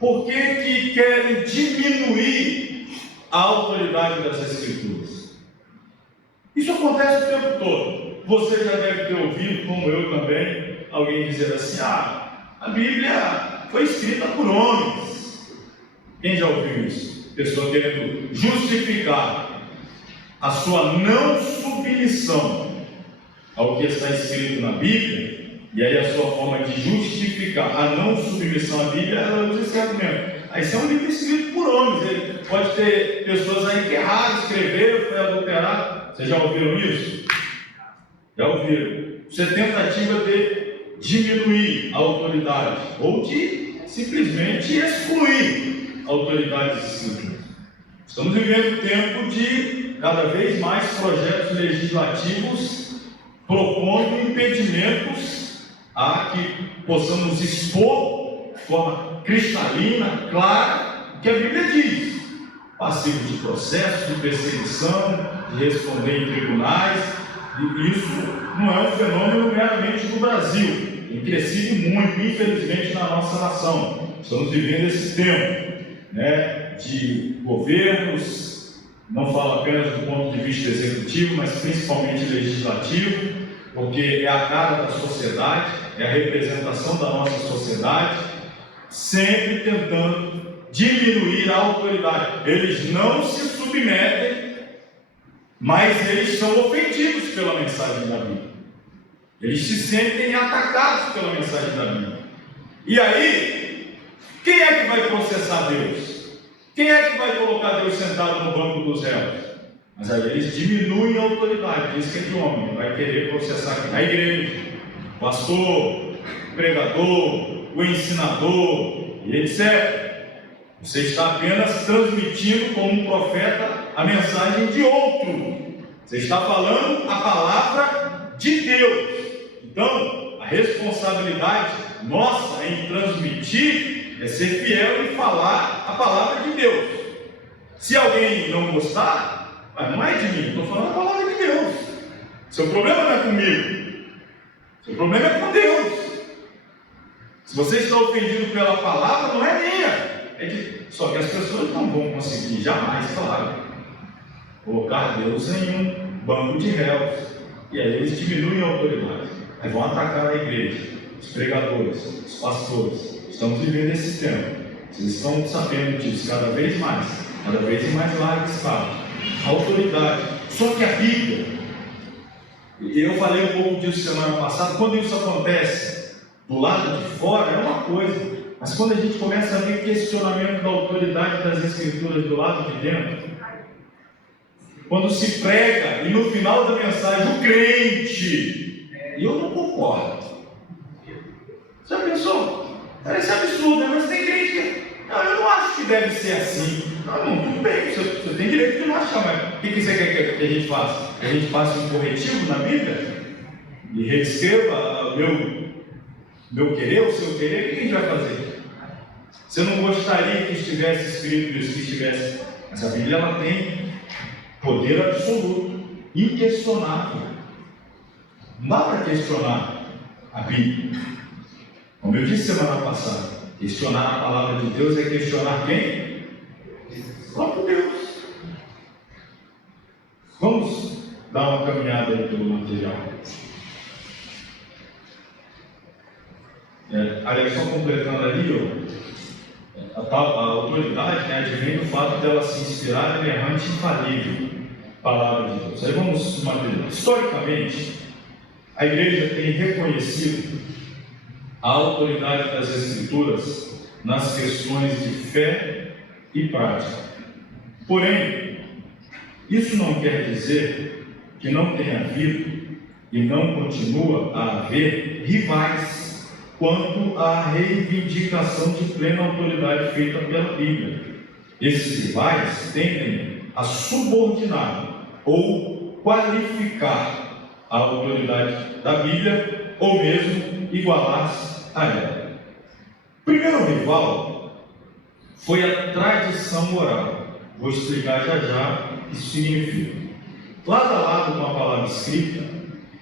Por que querem diminuir a autoridade das Escrituras? Isso acontece o tempo todo. Você já deve ter ouvido, como eu também, alguém dizer assim: a Bíblia foi escrita por homens. Quem já ouviu isso? Pessoa querendo justificar a sua não submissão ao que está escrito na Bíblia, e aí a sua forma de justificar a não submissão à Bíblia, ela usa esse argumento. Isso é um livro escrito por homens. Pode ter pessoas aí que erraram, escreveram, foi adulterado. Vocês já ouviram isso? Já ouviram? Isso é tentativa de diminuir a autoridade ou de simplesmente excluir a autoridade das Escrituras. Estamos vivendo um tempo de cada vez mais projetos legislativos propondo impedimentos a que possamos expor de forma cristalina, clara, o que a Bíblia diz. Passivo de processo, de perseguição, de responder em tribunais. E isso não é um fenômeno meramente do Brasil, tem crescido muito, infelizmente, na nossa nação. Estamos vivendo esse tempo, de governos, não falo apenas do ponto de vista executivo, mas principalmente legislativo, porque é a cara da sociedade, é a representação da nossa sociedade, sempre tentando diminuir a autoridade. Eles não se submetem, mas eles são ofendidos pela mensagem da Bíblia. Eles se sentem atacados pela mensagem da Bíblia. E aí, quem é que vai processar Deus? Quem é que vai colocar Deus sentado no banco dos réus? Mas aí eles diminuem a autoridade, diz que é de homem, vai querer processar aqui a igreja, o pastor, o pregador, o ensinador, e etc. Você está apenas transmitindo como um profeta a mensagem de outro. Você está falando a palavra de Deus. Então, a responsabilidade nossa em transmitir é ser fiel e falar a palavra de Deus. Se alguém não gostar, mas não é de mim, estou falando a palavra de Deus. Seu problema não é comigo, seu problema é com Deus. Se você está ofendido pela palavra, não é minha. Só que as pessoas não vão conseguir jamais, claro, colocar Deus em um banco de réus. E aí eles diminuem a autoridade. Aí vão atacar a igreja, os pregadores, os pastores. Estamos vivendo esse tempo. Vocês estão sabendo disso cada vez mais. cada vez em mais larga escala. A autoridade. Só que a Bíblia, eu falei um pouco disso semana passada, quando isso acontece do lado de fora é uma coisa, mas quando a gente começa a ver questionamento da autoridade das Escrituras do lado de dentro, quando se prega e no final da mensagem o crente, e eu não concordo. Já pensou? Parece absurdo, né? Mas tem crente que... Não, eu não acho que deve ser assim. Não, tudo bem, você tem direito de não achar, mas o que você quer que a gente faça? Que a gente faça um corretivo na Bíblia? E reescreva meu querer, o seu querer? O que a gente vai fazer? Você não gostaria que estivesse escrito isso, que estivesse... Mas a Bíblia, ela tem poder absoluto, inquestionável. Não dá para questionar a Bíblia. Como eu disse semana passada, questionar a palavra de Deus é questionar quem? O próprio Deus. Vamos dar uma caminhada aí pelo material. Aliás, só completando ali, a autoridade, né, advém do fato dela se inspirar na errante infalível palavra de Deus. Aí vamos material. Historicamente, a igreja tem reconhecido a autoridade das Escrituras nas questões de fé e prática. Porém, isso não quer dizer que não tenha havido e não continua a haver rivais quanto à reivindicação de plena autoridade feita pela Bíblia. Esses rivais tendem a subordinar ou qualificar a autoridade da Bíblia ou mesmo igualar-se a ela. O primeiro rival foi a tradição oral. Vou explicar já o que isso significa. Lado a lado com a palavra escrita,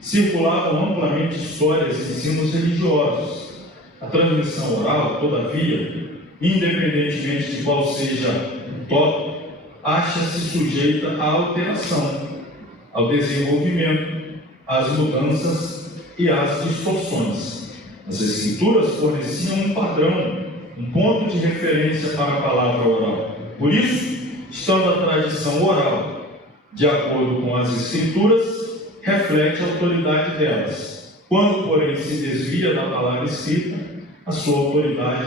circulavam amplamente histórias e ensinos religiosos. A transmissão oral, todavia, independentemente de qual seja o tópico, acha-se sujeita à alteração, ao desenvolvimento, às mudanças e às distorções. As Escrituras forneciam um padrão, um ponto de referência para a palavra oral. Por isso, estando a tradição oral de acordo com as Escrituras, reflete a autoridade delas. Quando, porém, se desvia da palavra escrita, a sua autoridade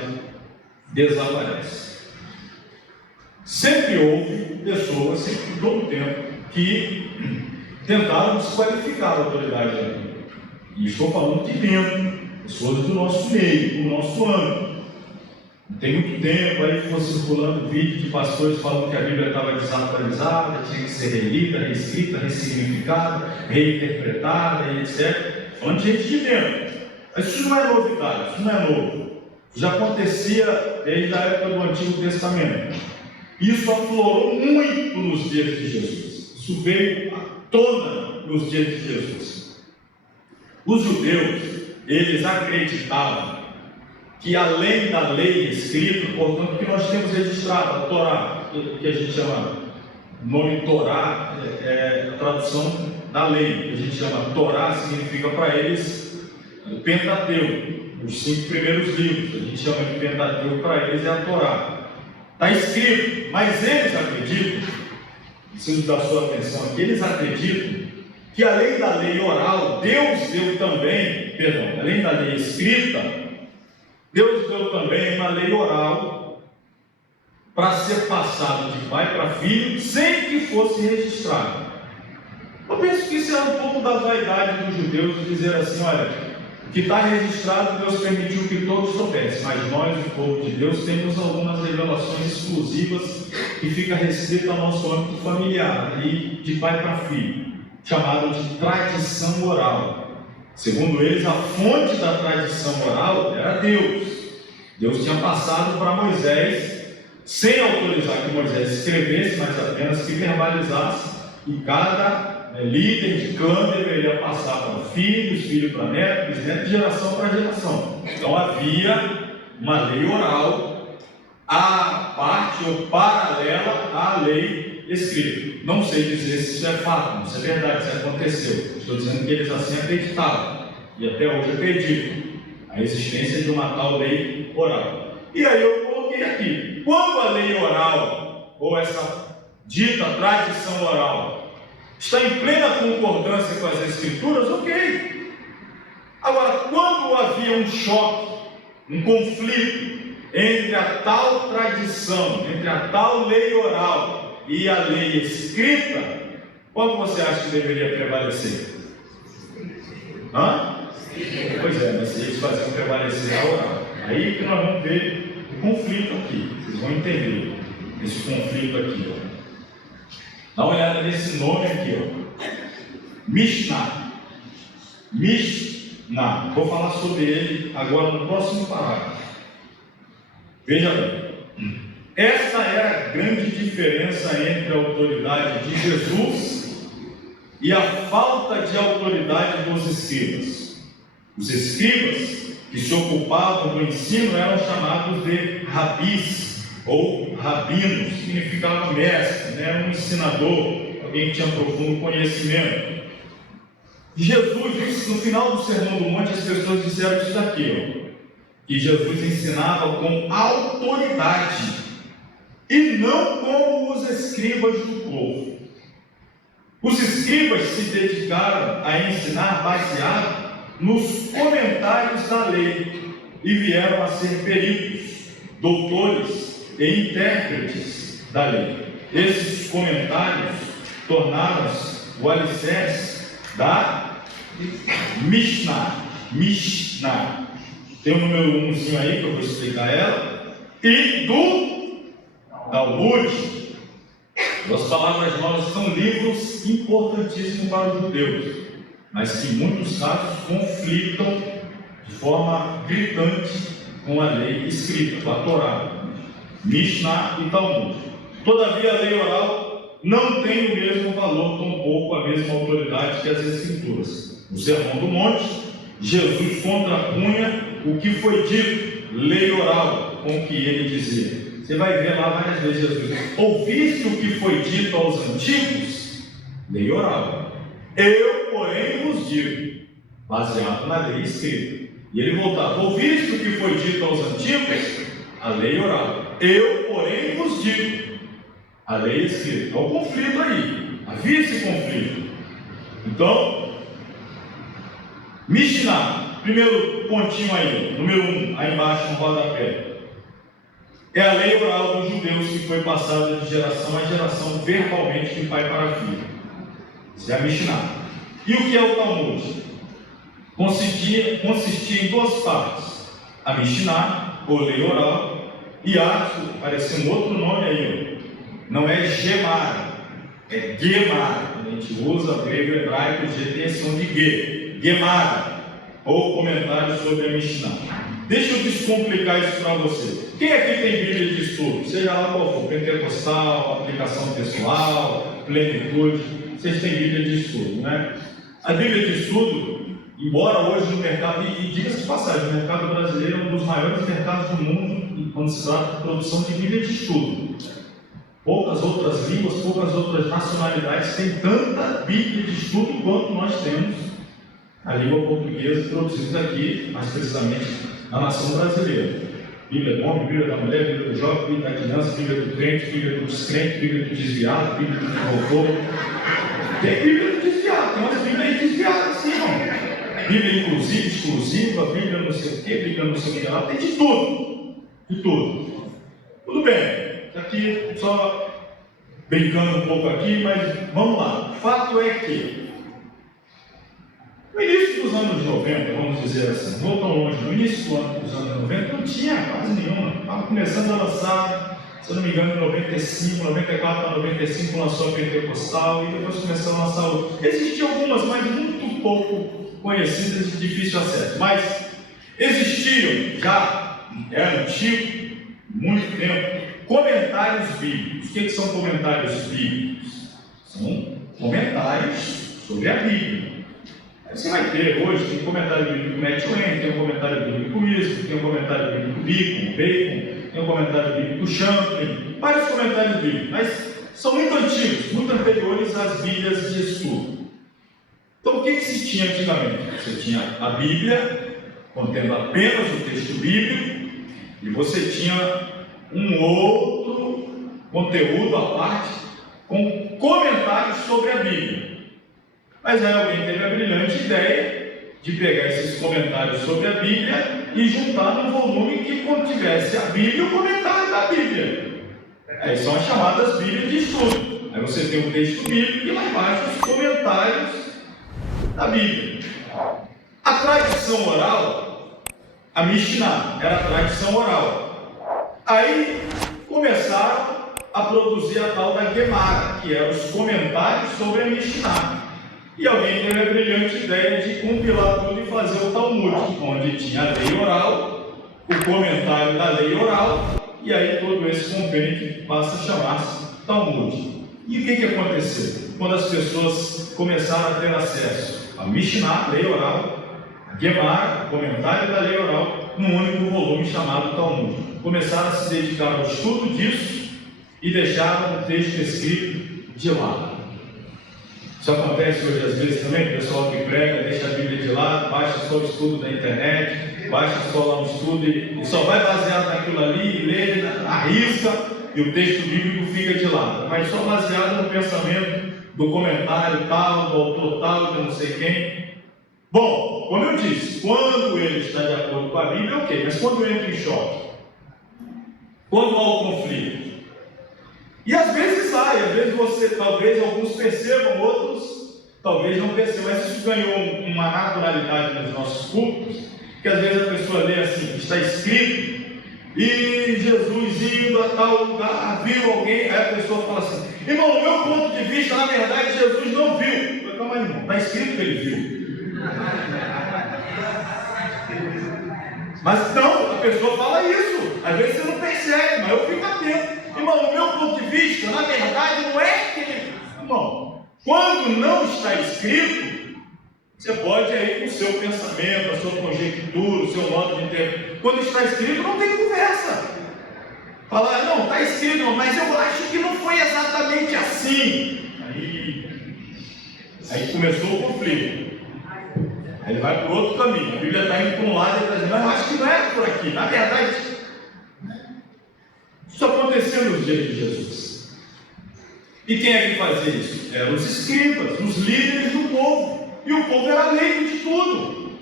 desaparece. Sempre houve pessoas, sempre, todo o tempo, que tentaram desqualificar a autoridade da Bíblia. E estou falando de dentro, pessoas do nosso meio, do nosso âmbito. Não tem muito tempo aí ficou circulando vídeo de pastores falando que a Bíblia estava desatualizada, tinha que ser relida, reescrita, ressignificada, reinterpretada, etc. Falando de gente de dentro. Mas isso não é novidade, isso não é novo. Já acontecia desde a época do Antigo Testamento. Isso aflorou muito nos dias de Jesus. Isso veio à tona nos dias de Jesus. Os judeus, eles acreditavam que além da lei escrita, portanto, que nós temos registrado, a Torá, que a gente chama, o nome Torá é a tradução da lei, que a gente chama Torá, significa para eles o Pentateuco, os 5 primeiros livros, a gente chama de Pentateuco, para eles é a Torá. Está escrito, mas eles acreditam, preciso dar sua atenção aqui, eles acreditam que além da lei oral, Deus deu também, além da lei escrita, Deus deu também uma lei oral para ser passado de pai para filho sem que fosse registrado. Eu penso que isso é um pouco da vaidade dos judeus de dizer assim, olha, o que está registrado Deus permitiu que todos soubessem, mas nós, o povo de Deus, temos algumas revelações exclusivas que fica restrita ao nosso âmbito familiar, e de pai para filho, chamado de tradição oral. Segundo eles, a fonte da tradição oral era Deus. Deus tinha passado para Moisés, sem autorizar que Moisés escrevesse, mas apenas que verbalizasse, e cada líder de clã deveria passar para filhos, filho para neto, bisneto, de geração para geração. Então havia uma lei oral à parte ou paralela à lei escrita. Não sei dizer se isso é fato, se é verdade, se aconteceu. Estou dizendo que eles assim acreditavam, e até hoje acreditam, a existência de uma tal lei oral. E aí eu coloquei aqui, quando a lei oral ou essa dita tradição oral, está em plena concordância com as Escrituras, ok. Agora, quando havia um choque, um conflito entre a tal tradição, entre a tal lei oral e a lei escrita, qual você acha que deveria prevalecer? Pois é, mas eles faziam prevalecer a oral. Aí que nós vamos ver o conflito aqui. Vocês vão entender esse conflito aqui. Dá uma olhada nesse nome aqui. Mishnah. Mishnah. Vou falar sobre ele agora no próximo parágrafo. Veja bem. Essa era a grande diferença entre a autoridade de Jesus e a falta de autoridade dos escribas. Os escribas que se ocupavam do ensino eram chamados de rabis ou rabinos, significava mestre, um ensinador, alguém que tinha profundo conhecimento. Jesus disse, no final do Sermão do Monte, as pessoas disseram isso aqui, que Jesus ensinava com autoridade e não como os escribas do povo. Os escribas se dedicaram a ensinar baseado nos comentários da lei e vieram a ser peritos, doutores e intérpretes da lei. Esses comentários tornaram-se o alicerce da Mishnah. Mishnah. Tem o número 1zinho aí que eu vou explicar ela. E do Talmud. As palavras novas são livros importantíssimos para os judeus, mas que em muitos casos conflitam de forma gritante com a lei escrita, com a Torá, Mishnah e Talmud. Todavia, a lei oral não tem o mesmo valor, tampouco a mesma autoridade que as Escrituras. No Sermão do Monte, Jesus contrapunha o que foi dito, lei oral, com o que ele dizia. Você vai ver lá várias vezes Jesus: ouviste o que foi dito aos antigos? Lei oral. Eu, porém, vos digo, baseado na lei escrita. E ele voltava: ouviste o que foi dito aos antigos? A lei oral. Eu, porém, vos digo, a lei escrita. Há um conflito aí. Havia esse conflito. Então, Mishnah, primeiro pontinho aí, número 1, aí embaixo no rodapé. É a lei oral dos judeus que foi passada de geração a geração verbalmente de pai para filho. Isso é a Mishnah. E o que é o Talmud? Consistia em duas partes: a Mishnah, ou lei oral, e apareceu um outro nome aí, não é Gemara, é Gemara. A gente usa grego e hebraico, G tem esse som de G, Gemara, ou comentário sobre a Mishnah. Deixa eu descomplicar isso para você. Quem aqui tem Bíblia de estudo? Seja lá qual for, pentecostal, aplicação pessoal, plenitude, vocês têm Bíblia de estudo, né? A Bíblia de estudo, embora hoje no mercado, e diga-se de passagem, o mercado brasileiro é um dos maiores mercados do mundo quando se trata de produção de Bíblia de estudo. Poucas outras línguas, poucas outras nacionalidades têm tanta Bíblia de estudo quanto nós temos a língua portuguesa produzida aqui, mais precisamente na nação brasileira. Bíblia do homem, Bíblia da mulher, Bíblia do jovem, Bíblia da criança, Bíblia do crente, Bíblia do descrente, Bíblia do desviado, Bíblia do doutor. Tem Bíblia do desviado, tem umas Bíblias aí desviadas assim, não. Bíblia inclusiva, exclusiva, Bíblia não sei o que, Bíblia não sei o que lá, tem de tudo. De tudo. Tudo bem. Aqui só brincando um pouco aqui, mas vamos lá. O fato é que no início dos anos 90, vamos dizer assim, não tão longe, no início dos anos 90 não tinha quase nenhuma. Estava começando a lançar, se eu não me engano, em 95, 94 para 95 lançou a Pentecostal e depois começou a lançar outra. Existiam algumas, mas muito pouco conhecidas e de difícil acesso. Mas existiam já, era antigo, muito tempo, comentários bíblicos. O que são comentários bíblicos? São comentários sobre a Bíblia. Você vai ter hoje, tem comentário bíblico Matt Wayne, tem um comentário bíblico Winston, tem um comentário bíblico Bacon, tem um comentário bíblico Champlin, vários comentários bíblicos, mas são muito antigos, muito anteriores às Bíblias de estudo. Então o que se tinha antigamente? Você tinha a Bíblia, contendo apenas o texto bíblico, e você tinha um outro conteúdo à parte, com comentários sobre a Bíblia. Mas aí alguém teve a brilhante ideia de pegar esses comentários sobre a Bíblia e juntar num volume que contivesse a Bíblia e o comentário da Bíblia. Aí são as chamadas Bíblias de estudo. Aí você tem um texto bíblico e lá embaixo os comentários da Bíblia. A tradição oral, a Mishnah, era a tradição oral. Aí começaram a produzir a tal da Gemara, que eram os comentários sobre a Mishnah. E alguém teve a brilhante ideia de compilar tudo e fazer o Talmud, onde tinha a lei oral, o comentário da lei oral, e aí todo esse compêndio que passa a chamar-se Talmud. E o que aconteceu? Quando as pessoas começaram a ter acesso à Mishnah, lei oral, a Gemara, o comentário da lei oral, num único volume chamado Talmud. Começaram a se dedicar ao estudo disso e deixaram o texto escrito de lado. Isso acontece hoje às vezes também, o pessoal que prega, deixa a Bíblia de lado, baixa só o estudo da internet, baixa só lá um estudo e só vai baseado naquilo ali, lê, arrisca, e o texto bíblico fica de lado. Mas só baseado no pensamento do comentário tal, do autor tal, de não sei quem. Bom, como eu disse, quando ele está de acordo com a Bíblia, ok, mas quando entra em choque, quando há o conflito, e às vezes sai, às vezes você, talvez alguns percebam, outros talvez não percebam, mas isso ganhou uma naturalidade nos nossos cultos, que às vezes a pessoa lê assim, está escrito, e Jesus indo a tal lugar, viu alguém, aí a pessoa fala assim, irmão, no meu ponto de vista, na verdade, Jesus não viu. Eu falei, calma aí, irmão, está escrito que ele viu. Mas não, a pessoa fala isso, às vezes você não percebe, mas eu fico atento. Irmão, no meu ponto de vista, na verdade, não é que ele... Não, quando não está escrito, você pode ir com o seu pensamento, a sua conjectura, o seu modo de entender. Quando está escrito, não tem conversa. Falar, não, está escrito, mas eu acho que não foi exatamente assim. Aí começou o conflito. Aí ele vai para o outro caminho. A Bíblia está indo para um lado e está dizendo, mas eu acho que não é por aqui. Na verdade, isso aconteceu nos dias de Jesus. E quem é que fazia isso? Eram os escribas, os líderes do povo. E o povo era leigo de tudo.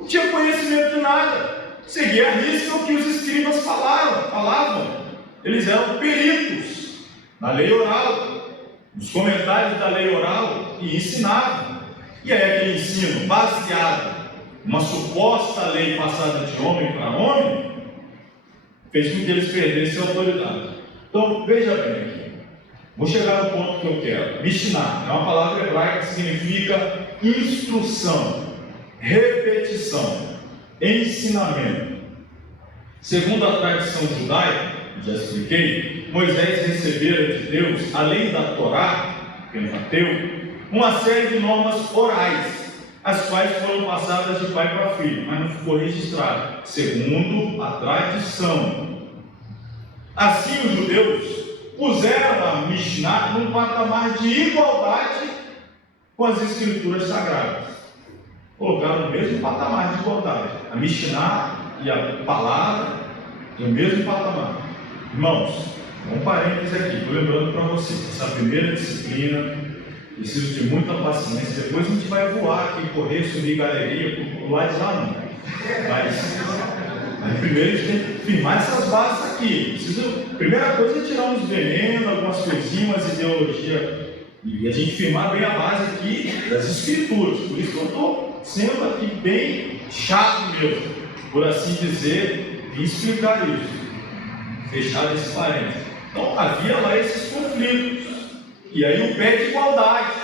Não tinha conhecimento de nada. Seguia a risca o que os escribas falavam. Eles eram peritos na lei oral, nos comentários da lei oral, e ensinavam. E aí aquele ensino baseado numa suposta lei passada de homem para homem, fez com que eles perdessem a autoridade. Então, veja bem aqui. Vou chegar no ponto que eu quero. Mishnah é uma palavra hebraica que significa instrução, repetição, ensinamento. Segundo a tradição judaica, já expliquei, Moisés recebera de Deus, além da Torá, Pentateuco, uma série de normas orais, as quais foram passadas de pai para filho, mas não ficou registrado, segundo a tradição. Assim, os judeus puseram a Mishnah num patamar de igualdade com as escrituras sagradas. Colocaram no mesmo patamar de igualdade. A Mishnah e a palavra no mesmo patamar. Irmãos, um parênteses aqui, estou lembrando para vocês, essa primeira disciplina, preciso de muita paciência, depois a gente vai voar aqui, correr, subir galeria, pular de lá não. Mas primeiro a gente tem que firmar essas bases aqui. Primeira coisa é tirar uns venenos, algumas coisinhas, umas ideologias, e a gente firmar bem a base aqui das escrituras. Por isso que eu estou sendo aqui bem chato mesmo, por assim dizer, e explicar isso. Fechar esse parênteses. Então havia lá esses conflitos. E aí o pé de igualdade.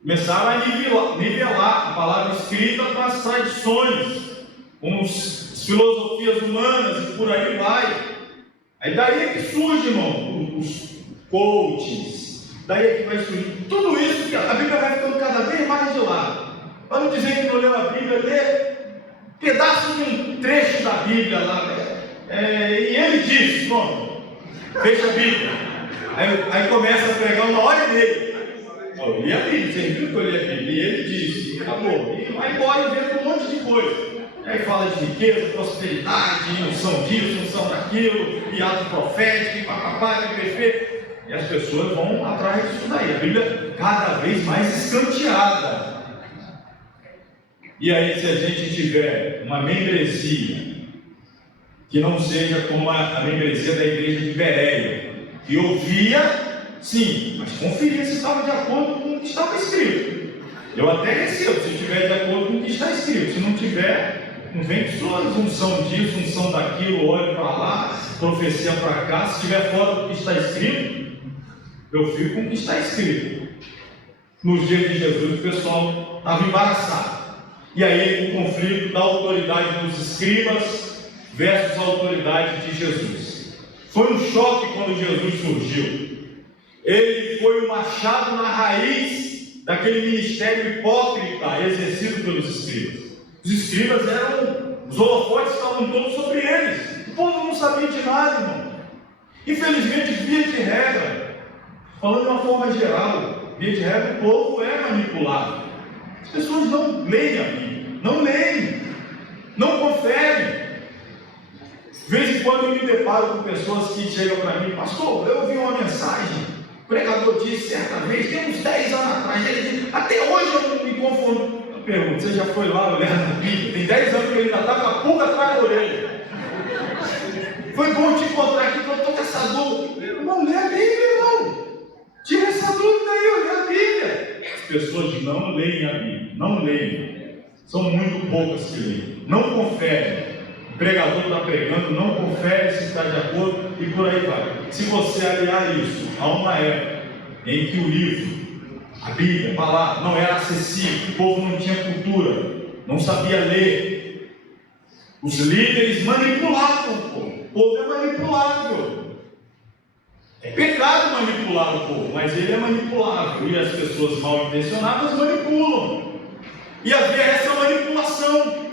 Começaram a nivelar a palavra escrita com as tradições, com as filosofias humanas e por aí vai. Aí daí é que surge, irmão, os coaches. Daí é que vai surgir tudo isso que a Bíblia vai ficando cada vez mais de lado. Para não dizer que não leu a Bíblia, lê pedaço de um trecho da Bíblia lá. E ele diz, pronto, fecha a Bíblia. Aí começa a pregar 1h30. Eu li a Bíblia, você viu que eu li a Bíblia? E ele disse, acabou. E vai embora inventa um monte de coisa. Aí fala de riqueza, prosperidade, unção disso, unção daquilo, e ato profético, e papapá, e perfeito. E as pessoas vão atrás disso daí. A Bíblia cada vez mais escanteada. E aí, se a gente tiver uma membresia que não seja como a membresia da igreja de Bereia, que ouvia, sim, mas conferia se estava de acordo com o que estava escrito. Eu até recebo, se estiver de acordo com o que está escrito. Se não tiver, não vem só função disso, função daquilo, olho para lá, profecia para cá. Se estiver fora do que está escrito, eu fico com o que está escrito. Nos dias de Jesus, o pessoal estava embaraçado. E aí, o conflito da autoridade dos escribas versus a autoridade de Jesus. Foi um choque quando Jesus surgiu. Ele foi o machado na raiz daquele ministério hipócrita exercido pelos escribas. Os escribas os holofotes estavam todos sobre eles. O povo não sabia de nada, irmão. Infelizmente, via de regra, falando de uma forma geral, via de regra, o povo é manipulado. As pessoas não leem a Bíblia, não leem, não conferem. De vez em quando eu me deparo com pessoas que chegam para mim: pastor, eu ouvi uma mensagem, o pregador disse certa vez, tem uns 10 anos atrás, ele disse, até hoje eu não me confundo. Eu pergunto: você já foi lá olhar na Bíblia? Tem 10 anos que ele ainda está com a pulga atrás da orelha. Foi bom te encontrar aqui, que eu estou com essa dúvida. Irmão, lê a Bíblia, irmão. Tira essa dúvida aí, lê a Bíblia. As pessoas não leem a Bíblia, não leem. São muito poucas que leem, não conferem. O pregador está pregando, não confere se está de acordo e por aí vai. Se você aliar isso a uma época em que o livro, a Bíblia, a palavra, não era acessível, o povo não tinha cultura, não sabia ler, os líderes manipulavam o povo. O povo é manipulável. É pecado manipular o povo, mas ele é manipulável. E as pessoas mal intencionadas manipulam. E havia essa manipulação.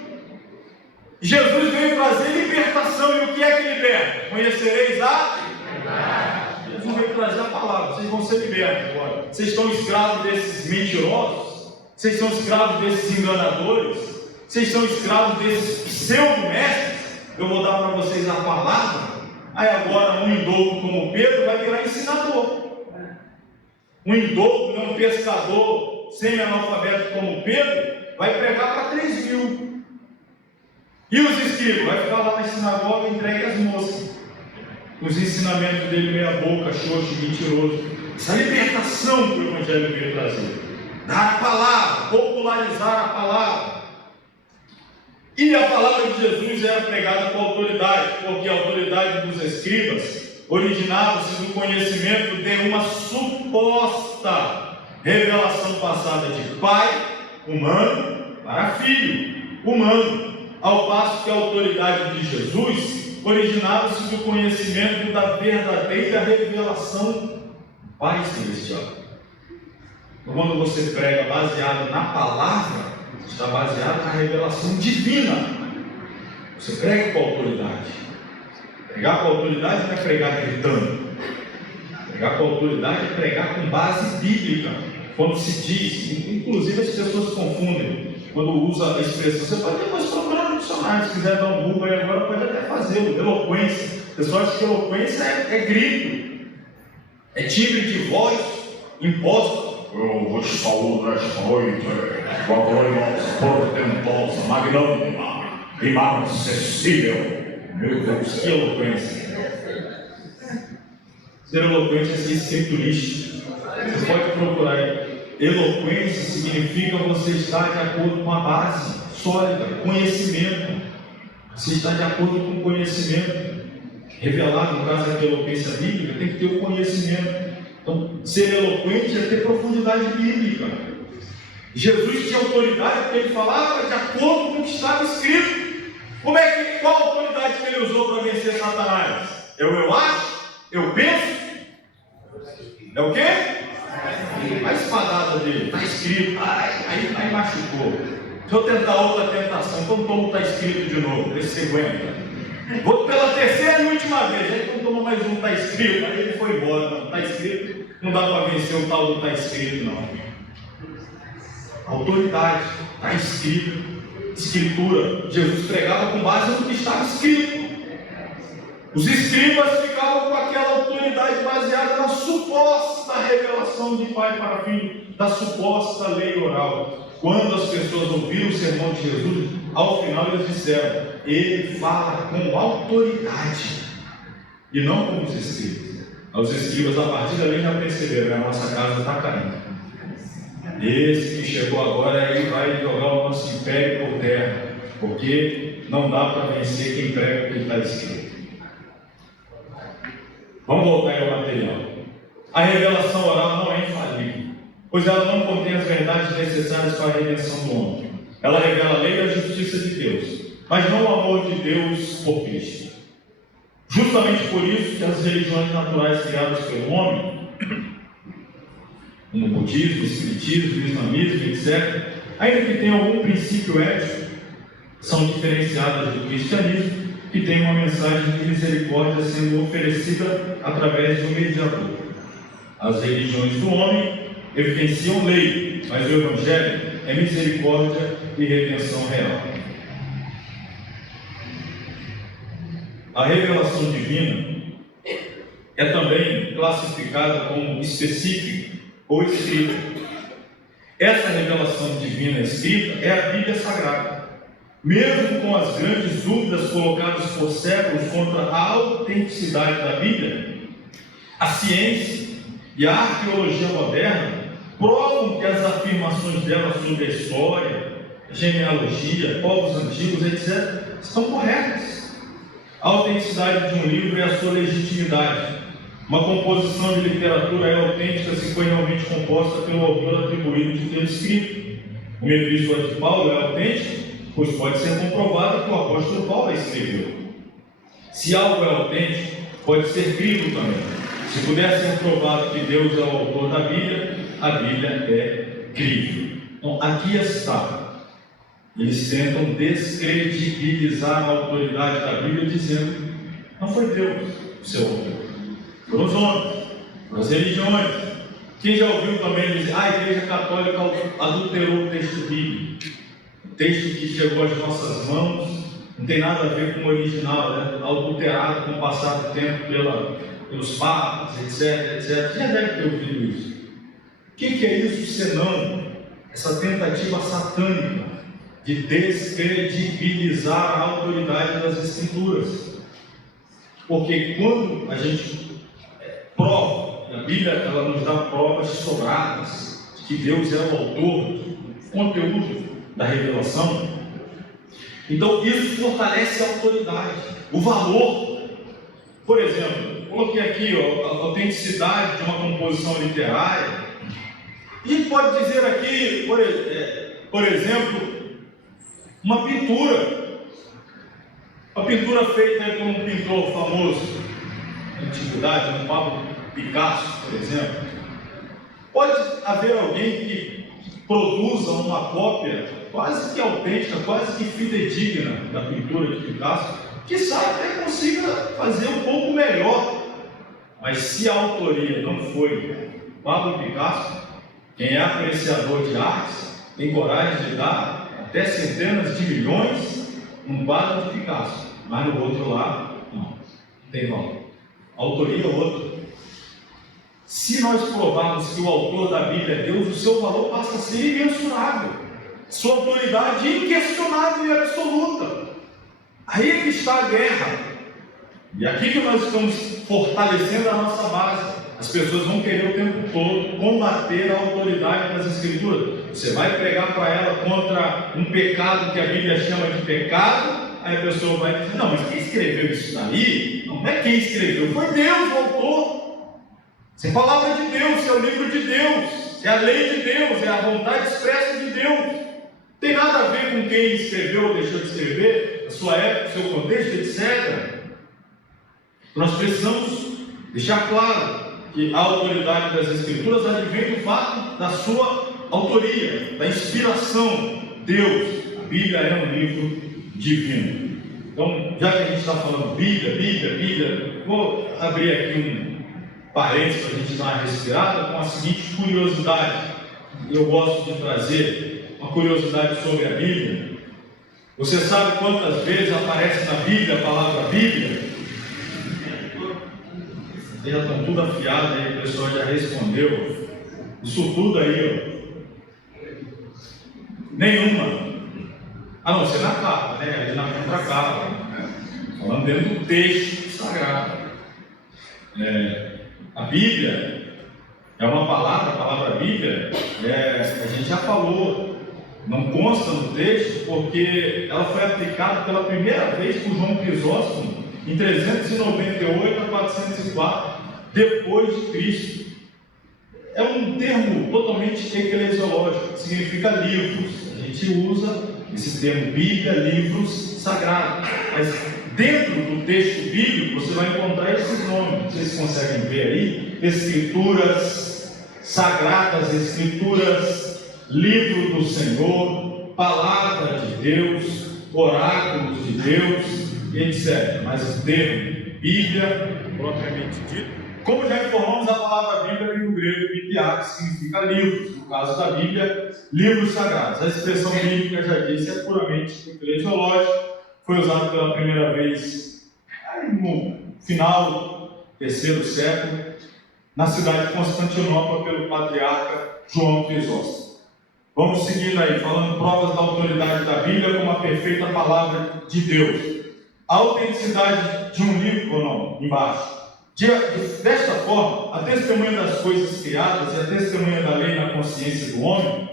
Jesus veio trazer libertação. E o que é que liberta? Conhecereis a verdade. Jesus veio trazer a palavra. Vocês vão ser libertos agora. Vocês estão escravos desses mentirosos? Vocês são escravos desses enganadores? Vocês são escravos desses pseudo-mestres? Eu vou dar para vocês a palavra. Aí agora um indouto como Pedro vai virar ensinador. Um indouto, um pescador semi-analfabeto como Pedro, vai pregar para 3.000. E os escribas? Vai ficar lá na sinagoga entregue às moças. Os ensinamentos dele meia boca, xoxo, mentiroso. Essa libertação que o Evangelho veio trazer. Dar a palavra, popularizar a palavra. E a palavra de Jesus era pregada com autoridade, porque a autoridade dos escribas originava-se do conhecimento de uma suposta revelação passada de pai humano para filho humano, ao passo que a autoridade de Jesus originava-se do conhecimento da verdadeira revelação do Pai Celestial. Quando você prega baseado na palavra, está baseado na revelação divina. Você prega com autoridade. Pregar com autoridade não é pregar gritando. Pregar com autoridade é pregar com base bíblica. Quando se diz, inclusive as pessoas confundem, quando usa a expressão, você pode depois procurar no dicionário, se quiser dar um Google aí agora, pode até fazê-lo. Eloquência. O pessoal acha que eloquência é grito, é timbre de voz imposta. Eu vou te falar nesta noite, com a glória portentosa, magnânima, inacessível. Meu Deus, que eloquência! Ser eloquente é ser escriturista. Você pode procurar aí. Eloquência significa você estar de acordo com a base sólida, conhecimento. Você está de acordo com o conhecimento revelado, no caso da eloquência bíblica, tem que ter o conhecimento. Então, ser eloquente é ter profundidade bíblica. Jesus tinha autoridade porque ele falava de acordo com o que estava escrito. Qual a autoridade que ele usou para vencer Satanás? Eu acho? Eu penso? É o quê? A espadada dele, está escrito, aí machucou. Deixa eu tentar outra tentação, então como está escrito de novo, vê se você aguenta. Vou pela terceira e última vez, aí quando toma mais um, está escrito, aí ele foi embora, não está escrito, não dá para vencer o tal do está escrito, não. Autoridade, está escrito, escritura. Jesus pregava com base no que estava escrito. Os escribas ficavam com aquela autoridade baseada na suposição suposta revelação de pai para filho, da suposta lei oral. Quando as pessoas ouviram o sermão de Jesus, ao final eles disseram: ele fala com autoridade, e não como os escribas. Os escribas, a partir dali, já perceberam: a nossa casa está caindo. Esse que chegou agora, ele vai jogar o nosso império por terra, porque não dá para vencer quem prega o que está escrito. Vamos voltar aí ao material. A revelação oral não é infalível, pois ela não contém as verdades necessárias para a redenção do homem. Ela revela a lei e a justiça de Deus, mas não o amor de Deus por Cristo. Justamente por isso que as religiões naturais criadas pelo homem, como o budismo, o espiritismo, o islamismo, etc., ainda que tenham algum princípio ético, são diferenciadas do cristianismo, que tem uma mensagem de misericórdia sendo oferecida através de um mediador. As religiões do homem evidenciam lei, mas o Evangelho é misericórdia e redenção real. A revelação divina é também classificada como específica ou escrita. Essa revelação divina escrita é a Bíblia Sagrada. Mesmo com as grandes dúvidas colocadas por séculos contra a autenticidade da Bíblia, a ciência e a arqueologia moderna provam que as afirmações dela sobre a história, genealogia, povos antigos, etc., estão corretas. A autenticidade de um livro é a sua legitimidade. Uma composição de literatura é autêntica se foi realmente composta pelo autor atribuído de ter escrito. Uma epístola de Paulo é autêntica, pois pode ser comprovado que o apóstolo Paulo a escreveu. Se algo é autêntico, pode ser crido também. Se puder ser provado que Deus é o autor da Bíblia, a Bíblia é crível. Então, aqui está. Eles tentam descredibilizar a autoridade da Bíblia, dizendo: não foi Deus o seu autor, foram os homens, foram as religiões. Quem já ouviu também dizer: a Igreja Católica adulterou o texto bíblico, o texto que chegou às nossas mãos não tem nada a ver com o original, né? Adulterado com o passar do tempo pelos papas, etc. Já deve ter ouvido isso. O que é isso senão essa tentativa satânica de descredibilizar a autoridade das Escrituras? Porque quando a gente prova, a Bíblia ela nos dá provas sobradas de que Deus é o autor do conteúdo da revelação, então isso fortalece a autoridade, o valor. Por exemplo, coloquei aqui a autenticidade de uma composição literária, e pode dizer aqui, por exemplo, uma pintura feita por um pintor famoso na antiguidade, um Pablo Picasso, por exemplo. Pode haver alguém que produza uma cópia quase que autêntica, quase que fidedigna da pintura de Picasso, que até consiga fazer um pouco melhor. Mas se a autoria não foi Pablo Picasso, quem é apreciador de artes tem coragem de dar até centenas de milhões num quadro de Picasso, mas no outro lá, não tem valor. A autoria é outra. Se nós provarmos que o autor da Bíblia é Deus, o seu valor passa a ser imensurável, sua autoridade inquestionável e absoluta. Aí é que está a guerra, e aqui que nós estamos fortalecendo a nossa base. As pessoas vão querer o tempo todo combater a autoridade das Escrituras. Você vai pregar para ela contra um pecado que a Bíblia chama de pecado, aí a pessoa vai dizer: não, mas quem escreveu isso daí? Não é quem escreveu, foi Deus o autor. Isso é palavra de Deus, isso é o livro de Deus, é a lei de Deus, é a vontade expressa de Deus. Não tem nada a ver com quem escreveu ou deixou de escrever, a sua época, o seu contexto, etc. Nós precisamos deixar claro que a autoridade das Escrituras advém do fato da sua autoria, da inspiração. Deus, a Bíblia é um livro divino. Então, já que a gente está falando Bíblia, vou abrir aqui um parênteses para a gente dar uma respirada com a seguinte curiosidade. Eu gosto de trazer uma curiosidade sobre a Bíblia. Você sabe quantas vezes aparece na Bíblia a palavra Bíblia? já estão tudo afiados, aí o pessoal já respondeu. Isso tudo aí, ó. Nenhuma. A não ser na capa, né? Ali na contracapa. Falando dentro do texto sagrado. A Bíblia é uma palavra, a palavra Bíblia, a gente já falou, não consta no texto, porque ela foi aplicada pela primeira vez por João Crisóstomo em 398 a 404 depois de Cristo. É um termo totalmente eclesiológico, que significa livros. A gente usa esse termo Bíblia, livros sagrados. Mas dentro do texto bíblico você vai encontrar esses nomes. Vocês conseguem ver aí? Escrituras sagradas, escrituras, livro do Senhor, palavra de Deus, oráculos de Deus, etc. Mas o termo Bíblia, propriamente dito, como já informamos, a palavra Bíblia vem do grego bibliá, que significa livros. No caso da Bíblia, livros sagrados. A expressão bíblica, já disse, é puramente eclesiológica. Foi usada pela primeira vez no final do terceiro século, na cidade de Constantinopla, pelo patriarca João Crisóstomo. Vamos seguindo aí, falando provas da autoridade da Bíblia como a perfeita palavra de Deus. A autenticidade de um livro, ou não, embaixo. Desta forma, a testemunha das coisas criadas e a testemunha da lei na consciência do homem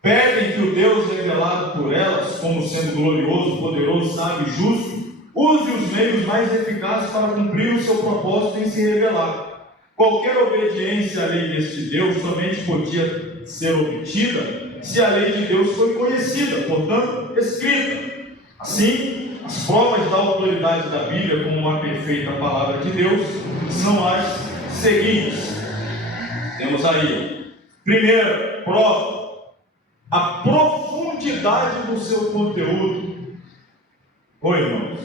pedem que o Deus revelado por elas, como sendo glorioso, poderoso, sábio e justo, use os meios mais eficazes para cumprir o seu propósito em se revelar. Qualquer obediência à lei deste Deus somente podia ser obtida se a lei de Deus foi conhecida, portanto, escrita. Assim, as provas da autoridade da Bíblia como uma perfeita palavra de Deus são as seguintes. Temos aí, primeira prova, a profundidade do seu conteúdo. Oi, irmãos,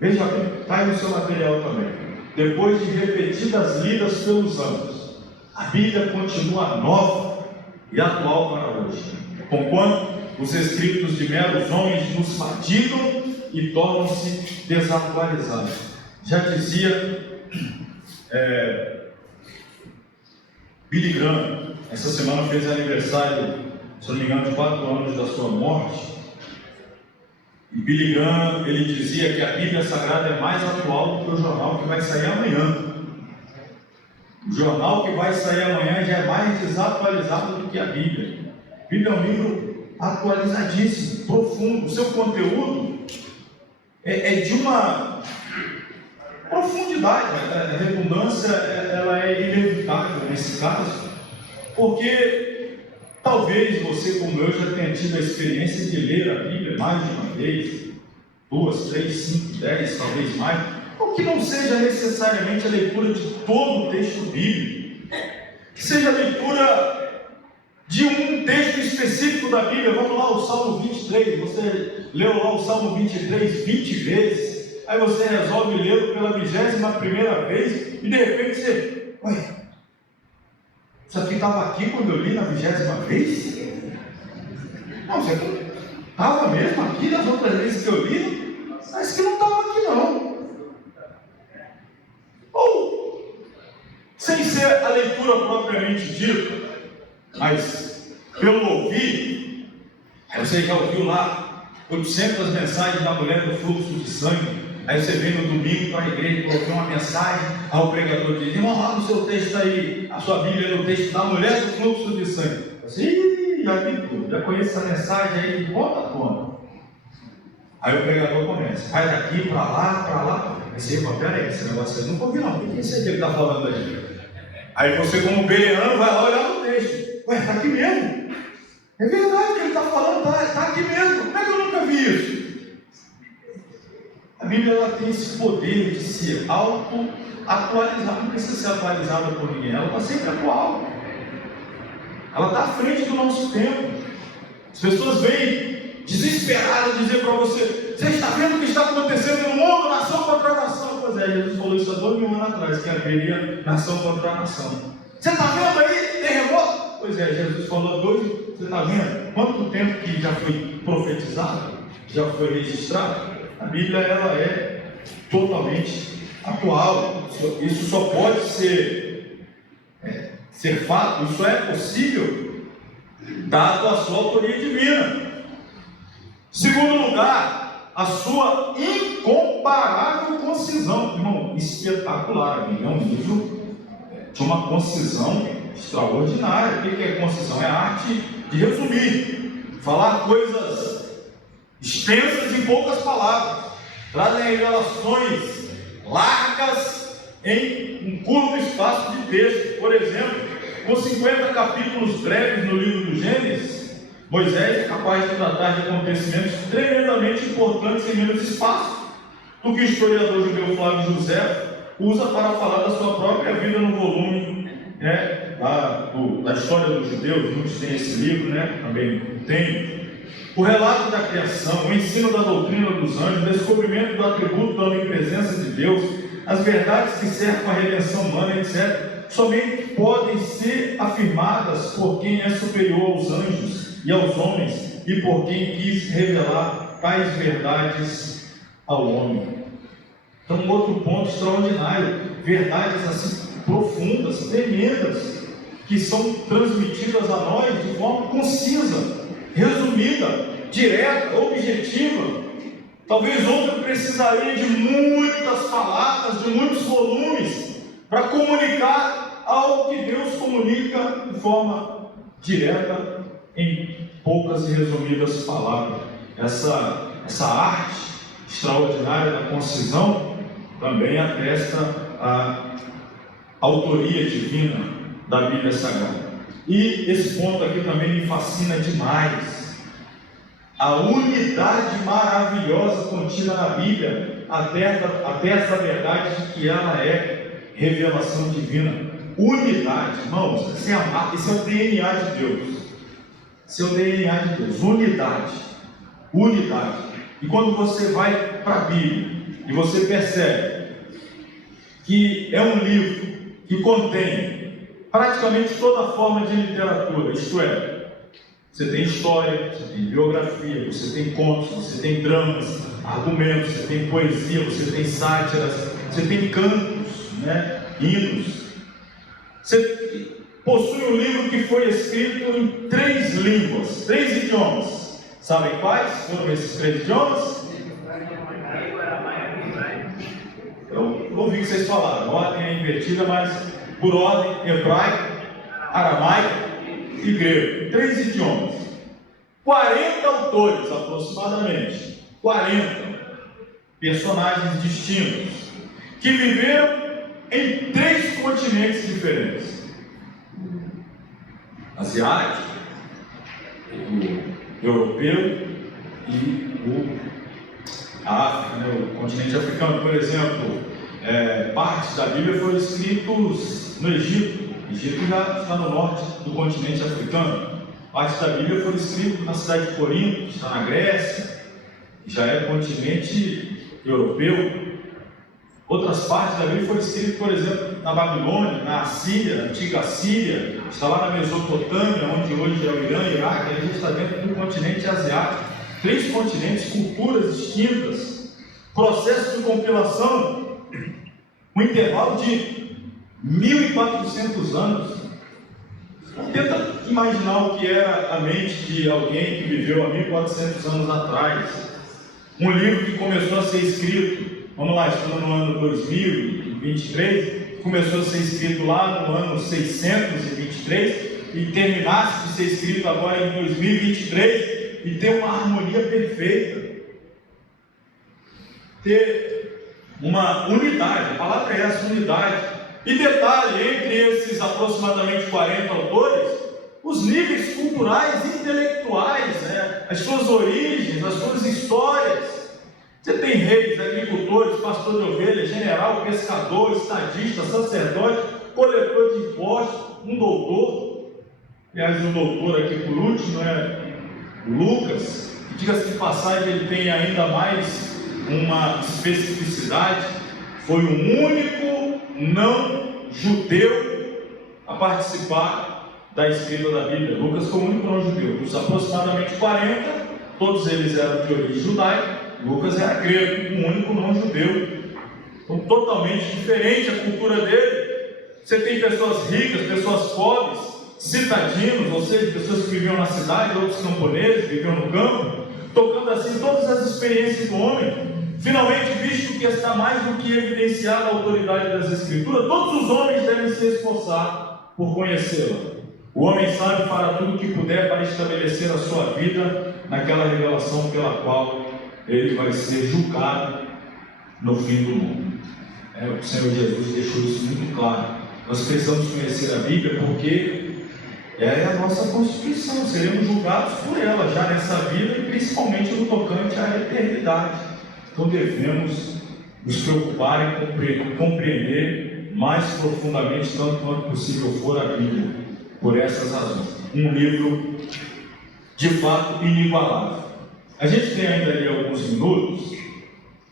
veja bem, está aí no seu material também. Depois de repetidas lidas pelos anos, a Bíblia continua nova e atual para hoje, conquanto os escritos de meros homens nos fatigam e tornam-se desatualizados. Já dizia Billy Graham, essa semana fez aniversário, se não me engano, de 4 anos da sua morte. E Billy Graham, ele dizia que a Bíblia Sagrada é mais atual do que o jornal que vai sair amanhã. O jornal que vai sair amanhã já é mais desatualizado do que a Bíblia. A Bíblia é um livro atualizadíssimo, profundo. O seu conteúdo é de uma profundidade. A redundância ela é inevitável nesse caso, porque talvez você, como eu, já tenha tido a experiência de ler a Bíblia mais de uma vez, 2, 3, 5, 10, talvez mais, ou que não seja necessariamente a leitura de todo o texto bíblico, que seja a leitura de um texto específico da Bíblia. Vamos lá, o Salmo 23, você leu lá o Salmo 23 20 vezes, aí você resolve lê-lo pela 21ª vez, e de repente você, isso aqui estava aqui quando eu li na 20ª vez? Não, isso aqui estava mesmo aqui nas outras vezes que eu li, mas que não estava aqui não. Ou, sem ser a leitura propriamente dita, mas pelo ouvir, você já ouviu lá 800 mensagens da mulher do fluxo de sangue, aí você vem no domingo para a igreja e colocou uma mensagem, aí o pregador diz, irmão, lá no seu texto aí, a sua Bíblia no texto da mulher do fluxo de sangue. Assim, já vi tudo, já conheço essa mensagem aí de ponta a ponta. Aí o pregador começa, vai daqui para lá, aí você, peraí, esse negócio eu nunca ouvi não, o que é isso aí que ele está falando aí? Aí você, como bereano, vai lá olhar no texto. Está aqui mesmo? É verdade que ele está falando, está aqui mesmo. Como é que eu nunca vi isso? A Bíblia ela tem esse poder de se auto-atualizar. Não precisa ser atualizada por ninguém, ela está sempre atual. Ela está à frente do nosso tempo. As pessoas vêm desesperadas dizer para você, você está vendo o que está acontecendo no mundo, nação contra nação? Pois é, Jesus falou isso há 2000 anos atrás, que haveria nação contra nação. Você está vendo aí terremoto? Pois é, Jesus falou você está vendo quanto tempo que já foi profetizado, já foi registrado? A Bíblia ela é totalmente atual. isso só pode ser fato, isso é possível, dado a sua autoria divina. Segundo lugar, a sua incomparável concisão. Irmão, espetacular. É um livro de uma concisão extraordinária. O que é concisão? É a arte de resumir, falar coisas extensas em poucas palavras, trazem revelações largas em um curto espaço de texto. Por exemplo, com 50 capítulos breves no livro do Gênesis, Moisés é capaz de tratar de acontecimentos tremendamente importantes em menos espaço do que o historiador judeu Flávio José usa para falar da sua própria vida no volume da história dos judeus. Muitos têm esse livro, também tem. O relato da criação, o ensino da doutrina dos anjos, o descobrimento do atributo da onipresença de Deus, as verdades que cercam a redenção humana, etc., somente podem ser afirmadas por quem é superior aos anjos e aos homens, e por quem quis revelar tais verdades ao homem. Então, um outro ponto extraordinário, verdades assim profundas, tremendas, que são transmitidas a nós de forma concisa, resumida, direta, objetiva. Talvez outro precisaria de muitas palavras, de muitos volumes, para comunicar algo que Deus comunica de forma direta, em poucas e resumidas palavras. Essa arte extraordinária da concisão também atesta a autoria divina da Bíblia Sagrada. E esse ponto aqui também me fascina demais. A unidade maravilhosa contida na Bíblia atesta a verdade de que ela é revelação divina. Unidade, irmãos, esse é o DNA de Deus. Esse é o DNA de Deus, unidade. E quando você vai para a Bíblia e você percebe que é um livro que contém praticamente toda forma de literatura, isto é, você tem história, você tem biografia, você tem contos, você tem dramas, argumentos, você tem poesia, você tem sátiras, você tem cantos, hinos. Você possui um livro que foi escrito em 3 línguas, 3 idiomas. Sabem quais foram esses 3 idiomas? Eu ouvi o que vocês falaram, a ordem é invertida, mas por ordem: hebraico, aramaico e grego. 3 idiomas. 40 autores aproximadamente, 40 personagens distintos, que viveram em 3 continentes diferentes: asiático, o europeu e a África, o continente africano. Por exemplo, partes da Bíblia foram escritas no Egito. O Egito já está no norte do continente africano. Partes da Bíblia foram escritas na cidade de Corinto, está na Grécia, já é continente europeu. Outras partes da Bíblia foram escritas, por exemplo, na Babilônia, na Assíria, na antiga Assíria, está lá na Mesopotâmia, onde hoje é o Irã, Iraque. A gente está dentro do continente asiático. 3 continentes, culturas distintas, processo de compilação, um intervalo de 1.400 anos. Tenta imaginar o que era a mente de alguém que viveu há 1.400 anos atrás. Um livro que começou a ser escrito, vamos lá, estamos no ano 2023, começou a ser escrito lá no ano 623 e terminasse de ser escrito agora em 2023 e ter uma harmonia perfeita, ter uma unidade. A palavra é essa, unidade. E detalhe, entre esses aproximadamente 40 autores, os níveis culturais e intelectuais, as suas origens, as suas histórias. Você tem reis, agricultores, pastor de ovelhas, general, pescador, estadista, sacerdote, coletor de impostos, um doutor. Aliás, um doutor aqui por último é Lucas. Diga-se de passagem, ele tem ainda mais uma especificidade. Foi o único não judeu a participar da escrita da Bíblia. Lucas foi o único não judeu. Dos aproximadamente 40, todos eles eram de origem judaica. Lucas era grego, o único não judeu Então, totalmente diferente a cultura dele. Você tem pessoas ricas, pessoas pobres, citadinos, ou seja, pessoas que viviam na cidade, outros camponeses, viviam no campo, tocando assim todas as experiências do homem. Finalmente, visto que está mais do que evidenciada a autoridade das Escrituras, todos os homens devem se esforçar por conhecê-la. O homem sábio fará tudo o que puder para estabelecer a sua vida naquela revelação pela qual ele vai ser julgado no fim do mundo. O Senhor Jesus deixou isso muito claro. Nós precisamos conhecer a Bíblia porque é a nossa Constituição. Seremos julgados por ela já nessa vida e principalmente no tocante à eternidade. Então devemos nos preocupar em compreender mais profundamente, tanto quanto possível for, a Bíblia, por essas razões. Um livro de fato inigualável. A gente tem ainda ali alguns minutos,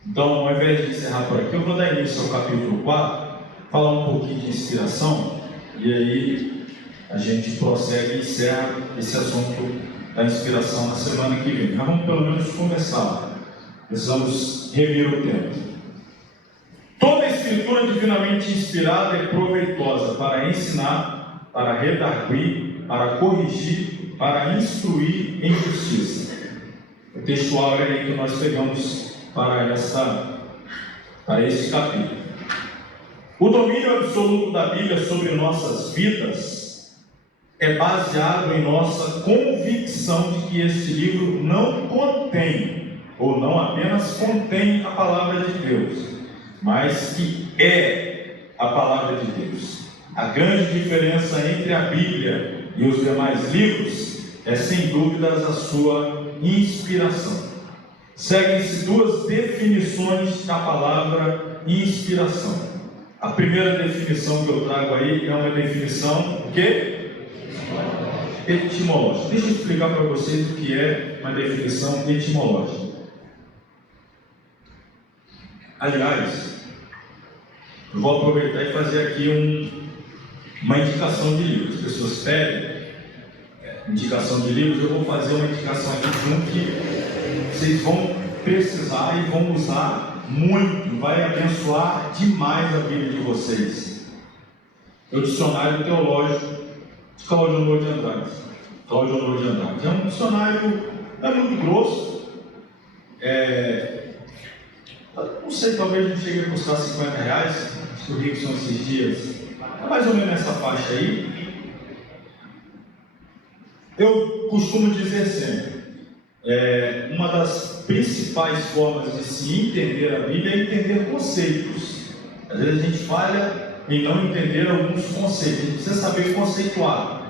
então ao invés de encerrar por aqui, eu vou dar início ao capítulo 4, falar um pouquinho de inspiração, e aí a gente prossegue e encerra esse assunto da inspiração na semana que vem. Mas vamos pelo menos começar. Precisamos rever o tempo. Toda a escritura divinamente inspirada é proveitosa para ensinar, para redarguir, para corrigir, para instruir em justiça. O texto áureo aí que nós pegamos para este capítulo. O domínio absoluto da Bíblia sobre nossas vidas é baseado em nossa convicção de que este livro não contém, ou não apenas contém a palavra de Deus, mas que é a palavra de Deus. A grande diferença entre a Bíblia e os demais livros é, sem dúvidas, a sua inspiração. Seguem-se duas definições da palavra inspiração. A primeira definição que eu trago aí é uma definição, o quê? Etimológica. Deixa eu explicar para vocês o que é uma definição etimológica. Aliás, eu vou aproveitar e fazer aqui uma indicação de livros. As pessoas pedem indicação de livros, eu vou fazer uma indicação aqui junto que vocês vão precisar e vão usar muito, vai abençoar demais a vida de vocês. É o Dicionário Teológico de Cláudio Honor de Andrade. Cláudio Honor de Andrade. É um dicionário, não é muito grosso, não sei, talvez não chegue a custar R$50, acho que o Rico são esses dias, é mais ou menos nessa faixa aí. Eu costumo dizer sempre, uma das principais formas de se entender a Bíblia é entender conceitos. Às vezes a gente falha em não entender alguns conceitos, a gente precisa saber conceituar.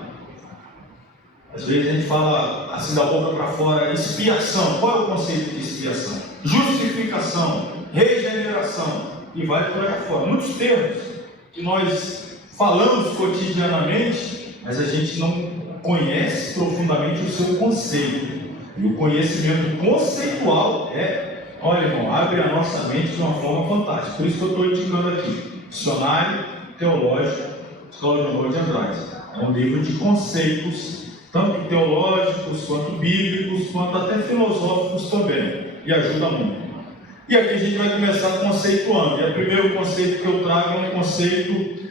Às vezes a gente fala assim da boca para fora, expiação. Qual é o conceito de expiação? Justificação, regeneração, e vai por aí fora. Muitos termos que nós falamos cotidianamente, mas a gente não conhece profundamente o seu conceito. E o conhecimento conceitual olha, irmão, abre a nossa mente de uma forma fantástica. Por isso que eu estou indicando aqui, Dicionário Teológico de Cláudio Honor de Andrade. É um livro de conceitos, tanto teológicos, quanto bíblicos, quanto até filosóficos também, e ajuda muito. E aqui a gente vai começar conceituando. E o primeiro conceito que eu trago é um conceito,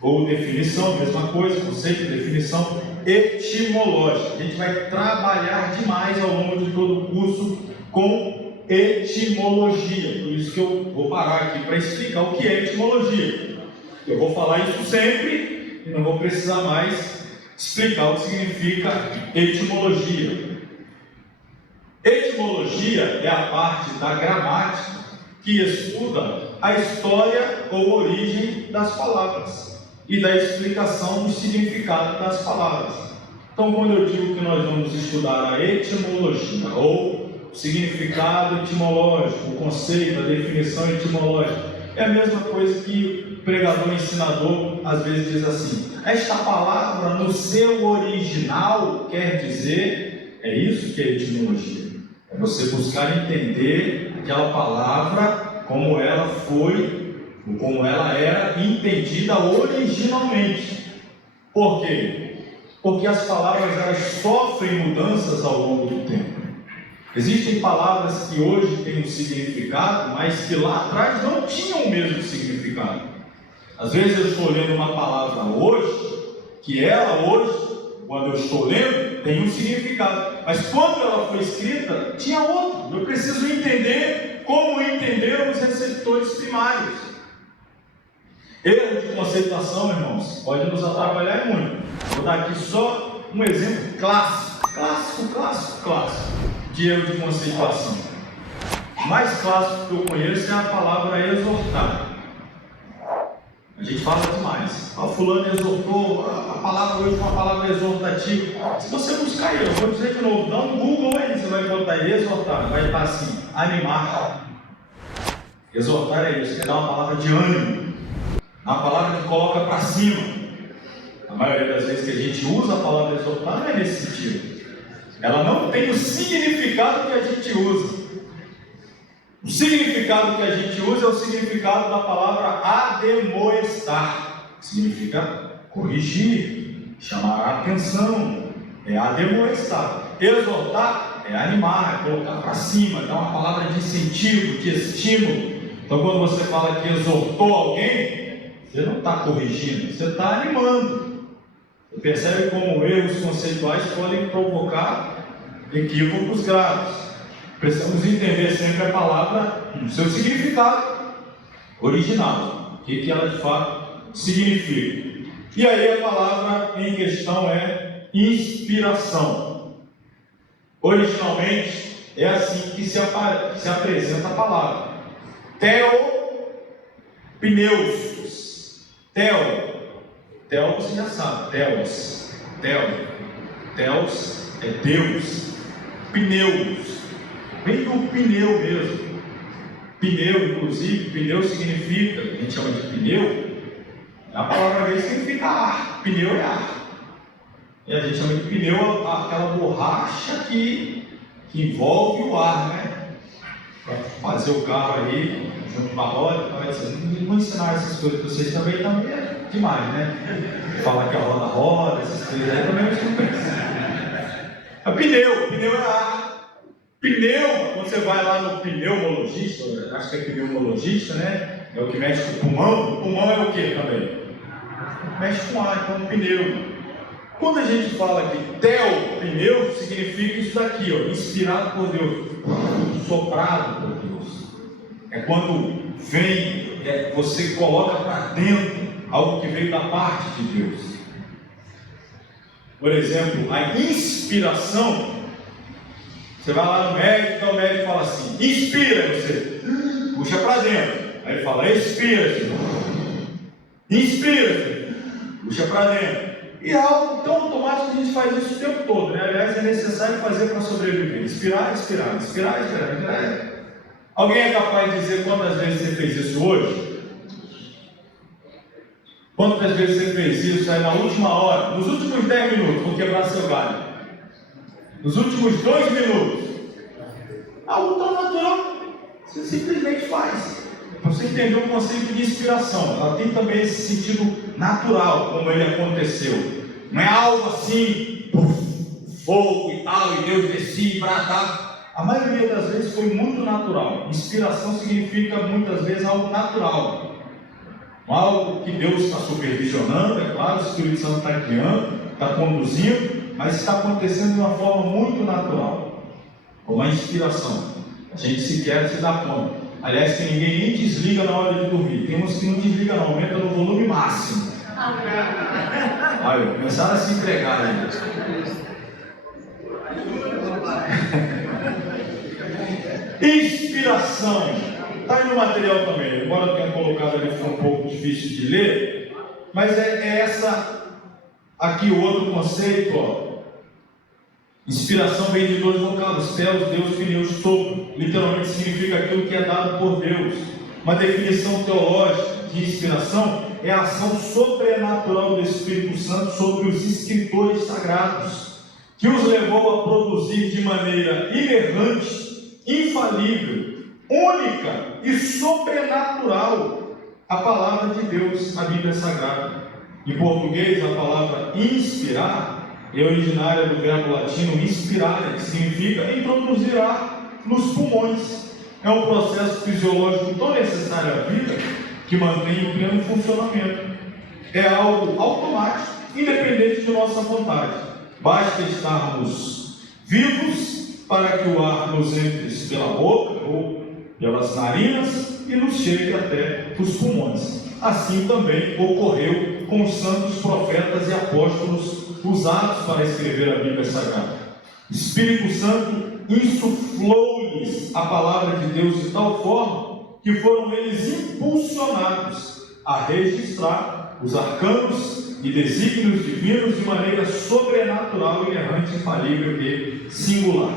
ou definição, mesma coisa, conceito, definição etimológica. A gente vai trabalhar demais ao longo de todo o curso com etimologia. Por isso que eu vou parar aqui para explicar o que é etimologia. Eu vou falar isso sempre e não vou precisar mais explicar o que significa etimologia. Etimologia é a parte da gramática que estuda a história ou origem das palavras e da explicação do significado das palavras. Então, quando eu digo que nós vamos estudar a etimologia, ou o significado etimológico, o conceito, a definição etimológica, é a mesma coisa que o pregador ensinador às vezes diz assim: esta palavra no seu original quer dizer, é isso que é etimologia. É você buscar entender aquela palavra como ela foi, como ela era entendida originalmente. Por quê? Porque as palavras elas sofrem mudanças ao longo do tempo. Existem palavras que hoje têm um significado, mas que lá atrás não tinham o mesmo significado. Às vezes eu estou lendo uma palavra hoje, que ela hoje, quando eu estou lendo, tem um significado. Mas quando ela foi escrita, tinha outro. Eu preciso entender como entenderam os receptores primários. Erro de conceituação, irmãos, pode nos atrapalhar muito. Vou dar aqui só um exemplo clássico de erro de conceituação. O mais clássico que eu conheço é a palavra exortar. A gente fala demais. O fulano exortou, a palavra hoje é uma palavra exortativa. Se você buscar eu vou dizer de novo, dá um Google aí, você vai botar aí, exortar, vai estar assim, animar. Exortar é isso, quer dar uma palavra de ânimo, uma palavra que coloca para cima. A maioria das vezes que a gente usa a palavra exortar não é nesse sentido. Ela não tem o significado que a gente usa. O significado que a gente usa é o significado da palavra ademoestar. Significa corrigir, chamar a atenção. É ademoestar. Exortar é animar, é colocar para cima, dar uma palavra de incentivo, de estímulo. Então, quando você fala que exortou alguém, você não está corrigindo, você está animando. Você percebe como erros conceituais podem provocar equívocos graves. Precisamos entender sempre a palavra no seu significado original, o que ela de fato significa. E aí a palavra em questão é inspiração. Originalmente é assim que se apresenta a palavra. Theopneustos. Theo você já sabe, Theos é Deus. Pneus vem do pneu mesmo. Pneu, inclusive, pneu significa, a gente chama de pneu, a palavra grega significa ar, pneu é ar. E a gente chama de pneu aquela borracha que envolve o ar, né? Para fazer o carro aí, junto com a roda, não vou ensinar essas coisas para vocês também é demais, né? Falar que a roda roda, essas coisas aí também não precisa. Pneu é ar. Pneu, quando você vai lá no pneumologista, acho que é pneumologista, né? É o que mexe com o pulmão. O pulmão é o que também? Mexe com ar, então pneu. Quando a gente fala que pneu significa isso daqui, ó, inspirado por Deus, soprado por Deus. É quando vem, você coloca para dentro algo que veio da parte de Deus. Por exemplo, a inspiração. Você vai lá no médico, então o médico fala assim, inspira, você puxa para dentro. Aí ele fala, expira, inspira, puxa para dentro. E é algo tão automático que a gente faz isso o tempo todo, né? Aliás, é necessário fazer para sobreviver. Inspirar. Alguém é capaz de dizer quantas vezes você fez isso hoje? Quantas vezes você fez isso aí na última hora, nos últimos 10 minutos, vou quebrar seu galho? Nos últimos 2 minutos, algo tão natural, você simplesmente faz. Para você entender o conceito de inspiração, ela tem também esse sentido natural, como ele aconteceu. Não é algo assim, fogo e tal, e Deus descia para dar. A maioria das vezes foi muito natural. Inspiração significa muitas vezes algo natural. Algo que Deus está supervisionando, é claro, o Espírito Santo está guiando, está conduzindo, mas está acontecendo de uma forma muito natural, como a inspiração. A gente sequer se dá conta. Aliás, que ninguém nem desliga na hora de dormir. Tem uns que não desligam, não, aumenta no volume máximo. Olha, começaram a se entregar aí. Inspiração. Está aí no material também, embora eu tenha colocado ali, ficou um pouco difícil de ler, mas é essa aqui o outro conceito, ó. Inspiração vem de dois vocados, telos, Deus, pneus, sopro. Literalmente significa aquilo que é dado por Deus. Uma definição teológica de inspiração é a ação sobrenatural do Espírito Santo sobre os escritores sagrados, que os levou a produzir de maneira inerrante, infalível, única e sobrenatural a palavra de Deus, a Bíblia Sagrada. Em português, a palavra inspirar é originária do verbo latino inspirare, que significa introduzir ar nos pulmões. É um processo fisiológico tão necessário à vida que mantém em pleno funcionamento. É algo automático, independente de nossa vontade. Basta estarmos vivos para que o ar nos entre pela boca ou pelas narinas e nos chegue até os pulmões. Assim também ocorreu com os santos profetas e apóstolos usados para escrever a Bíblia Sagrada. O Espírito Santo insuflou-lhes a palavra de Deus de tal forma que foram eles impulsionados a registrar os arcanos e desígnios divinos de maneira sobrenatural, inerrante, infalível e singular.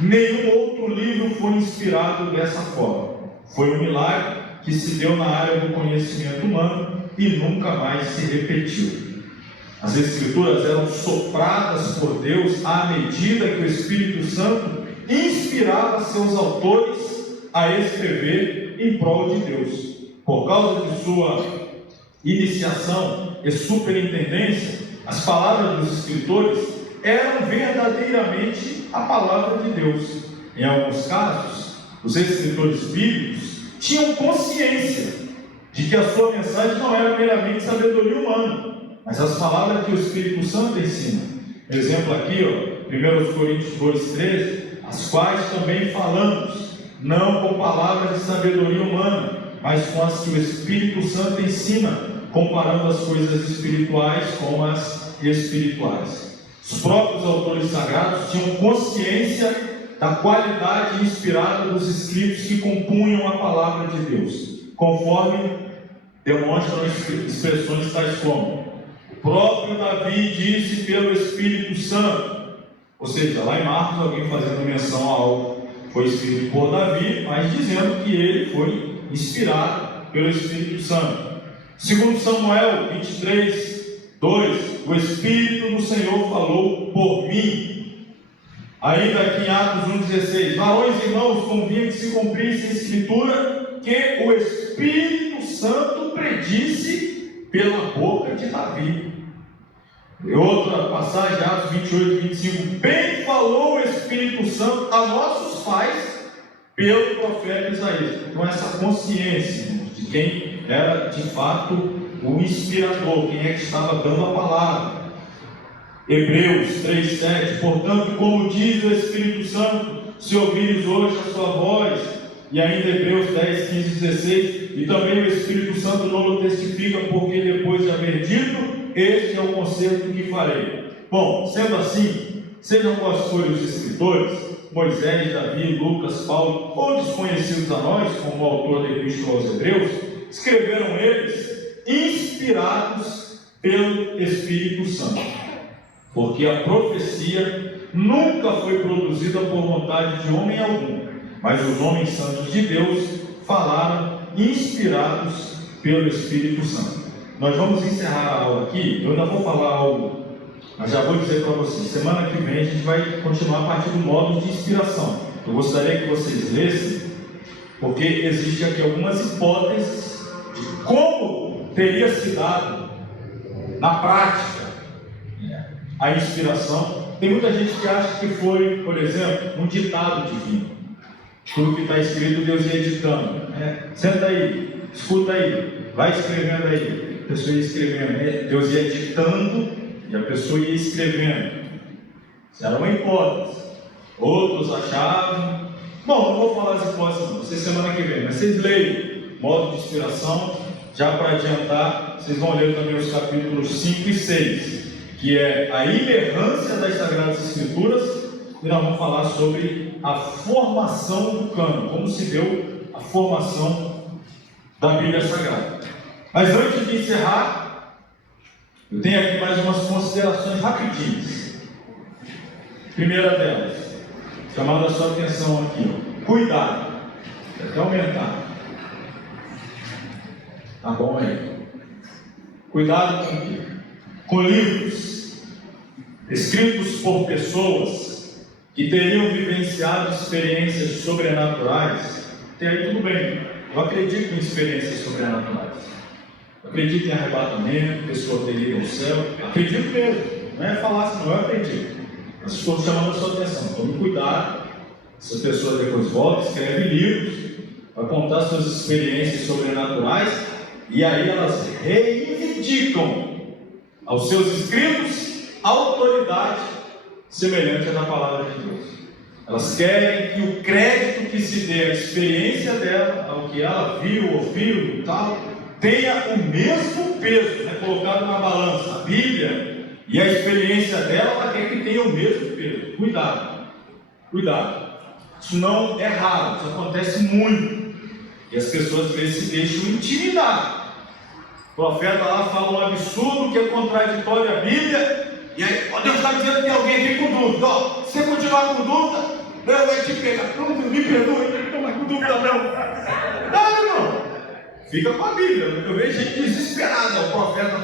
Nenhum outro livro foi inspirado dessa forma. Foi um milagre que se deu na área do conhecimento humano e nunca mais se repetiu. As Escrituras eram sopradas por Deus à medida que o Espírito Santo inspirava seus autores a escrever em prol de Deus. Por causa de sua iniciação e superintendência, as palavras dos escritores eram verdadeiramente a palavra de Deus. Em alguns casos, os escritores bíblicos tinham consciência de que a sua mensagem não era meramente sabedoria humana, mas as palavras que o Espírito Santo ensina. Exemplo aqui, 1 Coríntios 2,13, as quais também falamos, não com palavras de sabedoria humana, mas com as que o Espírito Santo ensina, comparando as coisas espirituais com as espirituais. Os próprios autores sagrados tinham consciência da qualidade inspirada dos escritos que compunham a palavra de Deus, conforme demonstram expressões tais como: o próprio Davi disse pelo Espírito Santo. Ou seja, lá em Marcos, alguém fazendo menção a algo foi escrito por Davi, mas dizendo que ele foi inspirado pelo Espírito Santo. Segundo Samuel 23, 2, o Espírito do Senhor falou por mim. Ainda aqui em Atos 1,16, varões e irmãos, convinha que se cumprisse a Escritura que o Espírito Santo predisse pela boca de Davi. E outra passagem, Atos 28, 25, bem falou o Espírito Santo a nossos pais pelo profeta Isaías. Então essa consciência de quem era de fato o inspirador, quem é que estava dando a palavra. Hebreus 3,7, portanto, como diz o Espírito Santo, se ouvires hoje a sua voz, e ainda Hebreus 10, 15, 16, e também o Espírito Santo não o testifica, porque depois de haver dito, este é o conserto que farei. Bom, sendo assim, sejam quais forem os escritores, Moisés, Davi, Lucas, Paulo, ou desconhecidos a nós, como o autor da Epístola aos Hebreus, escreveram eles inspirados pelo Espírito Santo, porque a profecia nunca foi produzida por vontade de homem algum, mas os homens santos de Deus falaram inspirados pelo Espírito Santo. Nós vamos encerrar a aula aqui. Eu ainda vou falar algo, mas já vou dizer para vocês, semana que vem a gente vai continuar a partir do modo de inspiração. Eu gostaria que vocês lessem, porque existem aqui algumas hipóteses de como teria se dado na prática a inspiração. Tem muita gente que acha que foi, por exemplo, um ditado divino. Tudo que está escrito, Deus ia editando. Senta aí, escuta aí, vai escrevendo aí. A pessoa ia escrevendo, Deus ia editando e a pessoa ia escrevendo. Isso era uma hipótese. Outros achavam. Bom, não vou falar as hipóteses não, vocês semana que vem, mas vocês leiam modo de inspiração. Já para adiantar, vocês vão ler também os capítulos 5 e 6, que é a inerrância das Sagradas Escrituras, e nós vamos falar sobre a formação do cânon, como se deu a formação da Bíblia Sagrada. Mas antes de encerrar, eu tenho aqui mais umas considerações rapidinhas. Primeira delas, chamando a sua atenção aqui, cuidado, vai até aumentar. Tá bom aí? Cuidado com o quê? Com livros escritos por pessoas que teriam vivenciado experiências sobrenaturais. Até aí tudo bem, eu acredito em experiências sobrenaturais. Acredito em arrebatamento, pessoa teria ao céu, acredito mesmo. Não é falácia, não, eu aprendi. Mas estou chamando a sua atenção. Tome cuidado. Essas pessoas depois voltam, escrevem livros, para contar suas experiências sobrenaturais, e aí elas reivindicam aos seus escritos autoridade semelhante à da palavra de Deus. Elas querem que o crédito que se dê à experiência dela, ao que ela viu, ouviu e tal, tenha o mesmo peso, né, colocado na balança. A Bíblia e a experiência dela, ela quer que tenha o mesmo peso. Cuidado, cuidado. Isso não é raro, isso acontece muito. E as pessoas às vezes se deixam intimidar. O profeta lá fala um absurdo que é contraditório à Bíblia. E aí, Deus está dizendo que tem alguém aqui com dúvida. Ó, se você continuar com dúvida, Deus vai te pegar. Pronto, me perdoe, não estou mais com dúvida não. Não, irmão. Fica com a Bíblia. Eu vejo gente desesperada. O profeta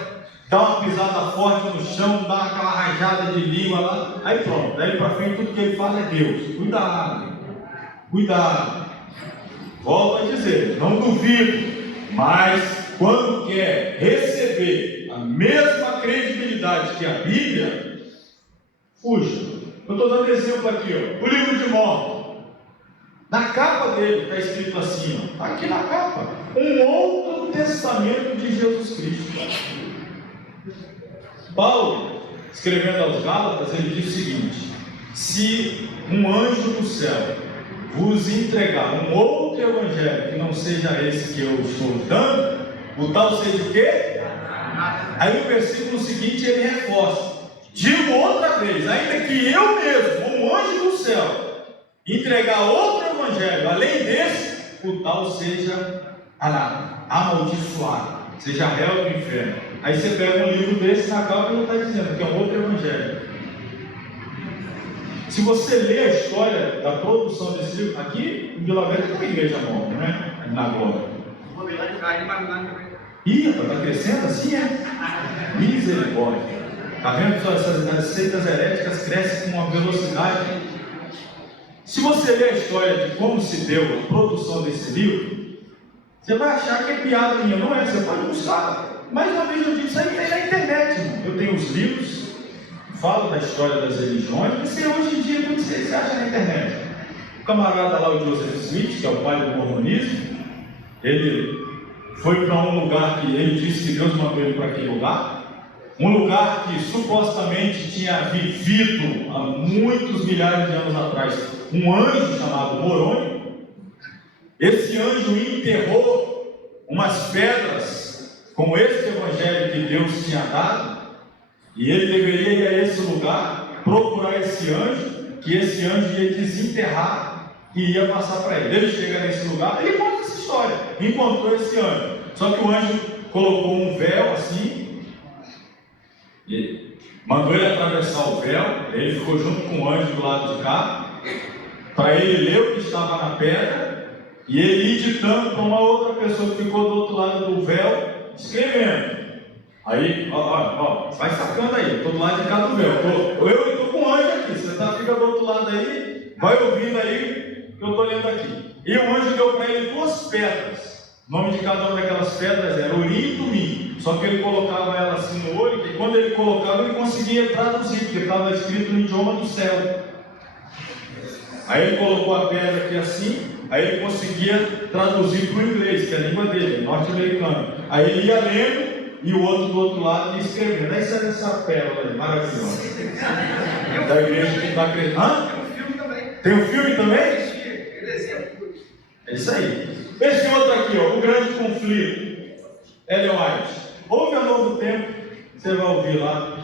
dá uma pisada forte no chão, dá aquela rajada de língua lá. Aí pronto, daí para frente tudo que ele fala é Deus. Cuidado. Cuidado. Volto a dizer, não duvido, mas quando quer receber a mesma credibilidade que a Bíblia, fuja. Eu estou dando exemplo aqui, ó, o livro de Mormon. Na capa dele está escrito assim, ó, aqui na capa, um outro testamento de Jesus Cristo. Paulo, escrevendo aos Gálatas, ele diz o seguinte: se um anjo do céu vos entregar um outro evangelho que não seja esse que eu estou dando, o tal seja o quê? Aí o versículo seguinte ele reforça: digo outra vez, ainda que eu mesmo, um anjo do céu, entregar outro evangelho além desse, o tal seja amaldiçoado, seja réu do inferno. Aí você pega um livro desse na capa e não está dizendo que é um outro evangelho. Se você ler a história da produção desse livro, aqui em Vila Velha tem uma igreja nova, né? Na Glória. Ih, está crescendo assim, é? Misericórdia. Está vendo que essas seitas heréticas crescem com uma velocidade. Se você ler a história de como se deu a produção desse livro, você vai achar que é piada minha. Não é, você pode buscar. Mais uma vez eu digo, isso aí tem na internet, irmão. Eu tenho os livros, falo da história das religiões, e você hoje em dia tudo isso você acha na internet. O camarada lá, o Joseph Smith, que é o pai do mormonismo, ele foi para um lugar que ele disse que Deus mandou ele para aquele lugar, um lugar que supostamente tinha vivido há muitos milhares de anos atrás um anjo chamado Moroni. Esse anjo enterrou umas pedras com esse evangelho que Deus tinha dado, e ele deveria ir a esse lugar, procurar esse anjo, que esse anjo ia desenterrar e ia passar para ele. Ele chega nesse lugar, ele conta essa história, encontrou esse anjo, só que o anjo colocou um véu assim, mandou ele atravessar o véu, ele ficou junto com o anjo do lado de cá, para ele ler o que estava na pedra, e ele ir ditando para uma outra pessoa que ficou do outro lado do véu, escrevendo. Aí, ó, vai sacando aí, estou do lado de cá do véu, eu estou com o anjo aqui, você fica do outro lado aí, vai ouvindo aí, que eu estou lendo aqui. E o anjo deu para ele 2 pedras, o nome de cada uma daquelas pedras era Urim e Tumim, só que ele colocava ela assim no olho, que quando ele colocava ele conseguia traduzir, porque estava escrito no idioma do céu. Aí ele colocou a pedra aqui assim, aí ele conseguia traduzir para o inglês, que é a língua dele, norte-americano. Aí ele ia lendo, e o outro do outro lado ia escrevendo. Aí sai essa pérola aí, maravilhosa. Da igreja que está crescendo. Hã? Tem um filme também? É isso aí. Esse outro aqui, ó, o grande conflito. Ellen White. Ouve a Novo Tempo, você vai ouvir lá.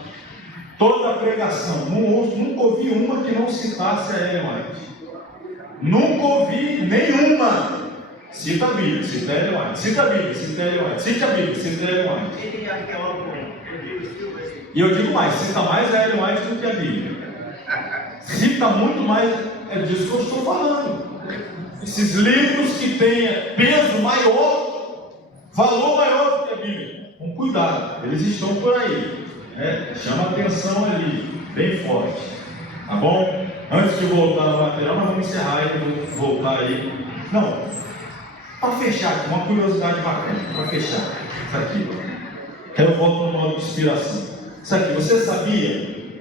Toda a pregação. Nunca ouvi uma que não citasse a Ellen White. Nunca ouvi nenhuma. Cita a Bíblia, cita a Ellen White. Cita a Bíblia, cita a Ellen White. Cita a Bíblia, cita a Ellen White. E eu digo mais, cita mais a Ellen White do que a Bíblia. Cita muito mais, é disso que eu estou falando. Esses livros que têm peso maior, valor maior do que a Bíblia. Com cuidado, eles estão por aí. Chama atenção ali, bem forte. Tá bom? Antes de voltar no material, nós vamos encerrar e vamos voltar aí. Não, para fechar, uma curiosidade bacana, para fechar. Isso aqui, que eu volto no modo de inspiração. Isso aqui, você sabia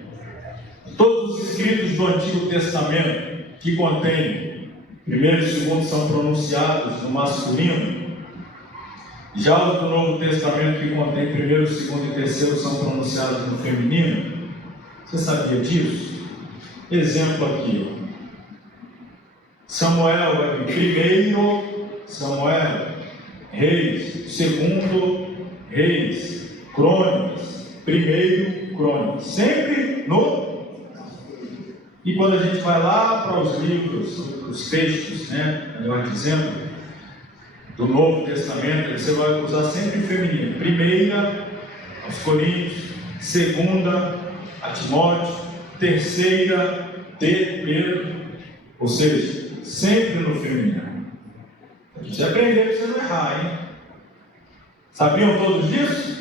Todos os escritos do Antigo Testamento que contêm 1º e 2º são pronunciados no masculino. Já os do Novo Testamento que contêm 1º, 2º e 3º são pronunciados no feminino. Você sabia disso? Exemplo aqui. Samuel vai vir 1º Samuel, Reis, 2º Reis, Crônicas, 1º Crônicas. Sempre no... E quando a gente vai lá para os livros, os textos, melhor dizendo, do Novo Testamento, você vai usar sempre feminino. 1ª aos Coríntios, 2ª a Timóteo, 3ª de Pedro, ou seja, sempre no feminino. A gente vai aprender para você não errar, hein? Sabiam todos disso?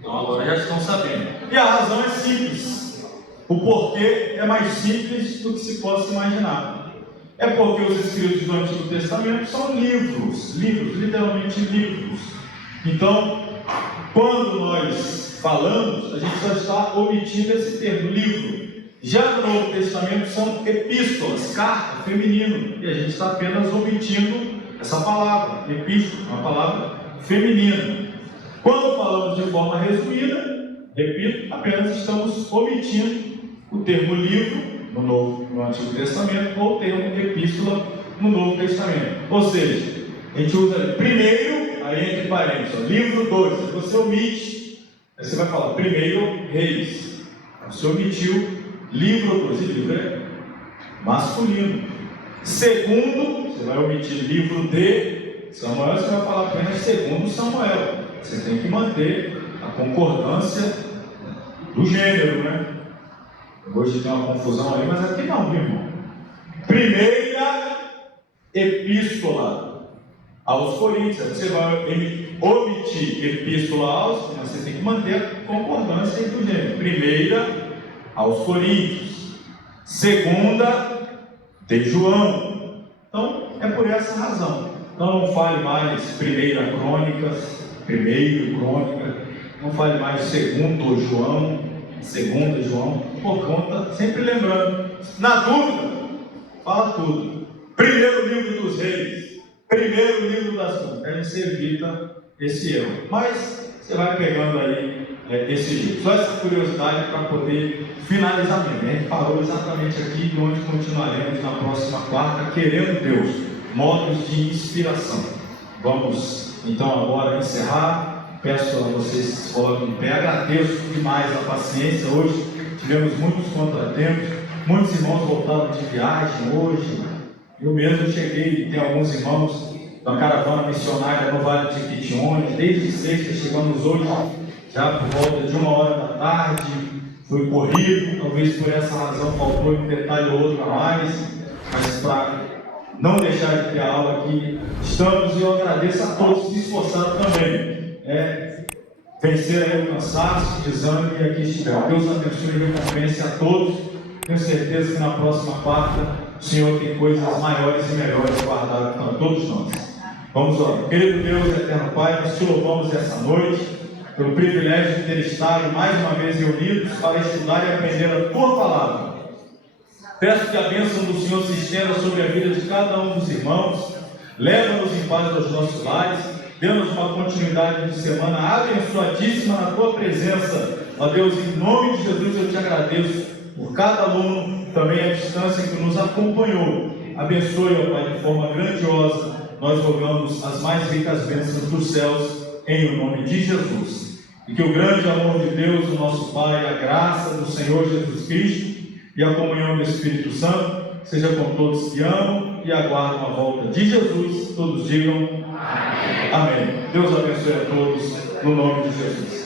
Então agora já estão sabendo. E a razão é simples. O porquê é mais simples do que se possa imaginar. É porque os escritos do Antigo Testamento são livros, literalmente livros. Então, quando nós falamos, a gente só está omitindo esse termo, livro. Já no Novo Testamento são epístolas, carta, feminino, e a gente está apenas omitindo essa palavra, epístola, uma palavra feminina. Quando falamos de forma resumida, repito, apenas estamos omitindo o termo livro no Antigo Testamento ou o termo epístola no Novo Testamento. Ou seja, a gente usa primeiro, aí entre parênteses, livro 2, se você omite, aí você vai falar 1º Reis, você omitiu livro 2, e livro é masculino. 2º, você vai omitir livro de Samuel, você vai falar apenas 2º Samuel. Você tem que manter a concordância do gênero, né? Hoje tem uma confusão aí, mas aqui não, meu irmão. 1ª epístola aos Coríntios, você vai omitir epístola aos, mas você tem que manter a concordância do gênero. 1ª aos Coríntios, 2ª de João. Então, é por essa razão. Então, não fale mais 1ª Crônicas, 1º Crônica, não fale mais 2º João, 2ª João, por conta, sempre lembrando, na dúvida, fala tudo. 1º livro dos reis, 1º livro das crônicas, aí você evita esse erro. Mas, você vai pegando aí esse livro. Só essa curiosidade para poder finalizar mesmo. A gente parou exatamente aqui e onde continuaremos na próxima quarta, querendo Deus, modos de inspiração. Vamos então agora encerrar. Peço a vocês que se coloquem em pé. Agradeço demais a paciência. Hoje tivemos muitos contratempos, muitos irmãos voltaram de viagem hoje. Eu mesmo cheguei, tem alguns irmãos da caravana missionária no Vale de Jequitinhonha, desde sexta, chegamos hoje já por volta de 1h da tarde, foi corrido, talvez por essa razão faltou um detalhe ou outro a mais, mas para não deixar de ter a aula aqui, estamos, e eu agradeço a todos que se esforçaram também, vencer aí o cansaço, o desânimo, e aqui estiver. Deus abençoe e recompense a todos, tenho certeza que na próxima quarta o Senhor tem coisas maiores e melhores guardadas para todos nós. Vamos orar. Querido Deus, eterno Pai, nós te louvamos essa noite pelo privilégio de ter estado mais uma vez reunidos para estudar e aprender a Tua Palavra. Peço que a bênção do Senhor se estenda sobre a vida de cada um dos irmãos, leva-nos em paz aos nossos lares, dê-nos uma continuidade de semana abençoadíssima na Tua presença. Ó Deus, em nome de Jesus eu te agradeço por cada aluno, também à distância que nos acompanhou. Abençoe, ó Pai, de forma grandiosa. Nós rogamos as mais ricas bênçãos dos céus, em o nome de Jesus. E que o grande amor de Deus, o nosso Pai, a graça do Senhor Jesus Cristo e a comunhão do Espírito Santo seja com todos que amam e aguardam a volta de Jesus. Todos digam amém. Amém. Deus abençoe a todos, no nome de Jesus.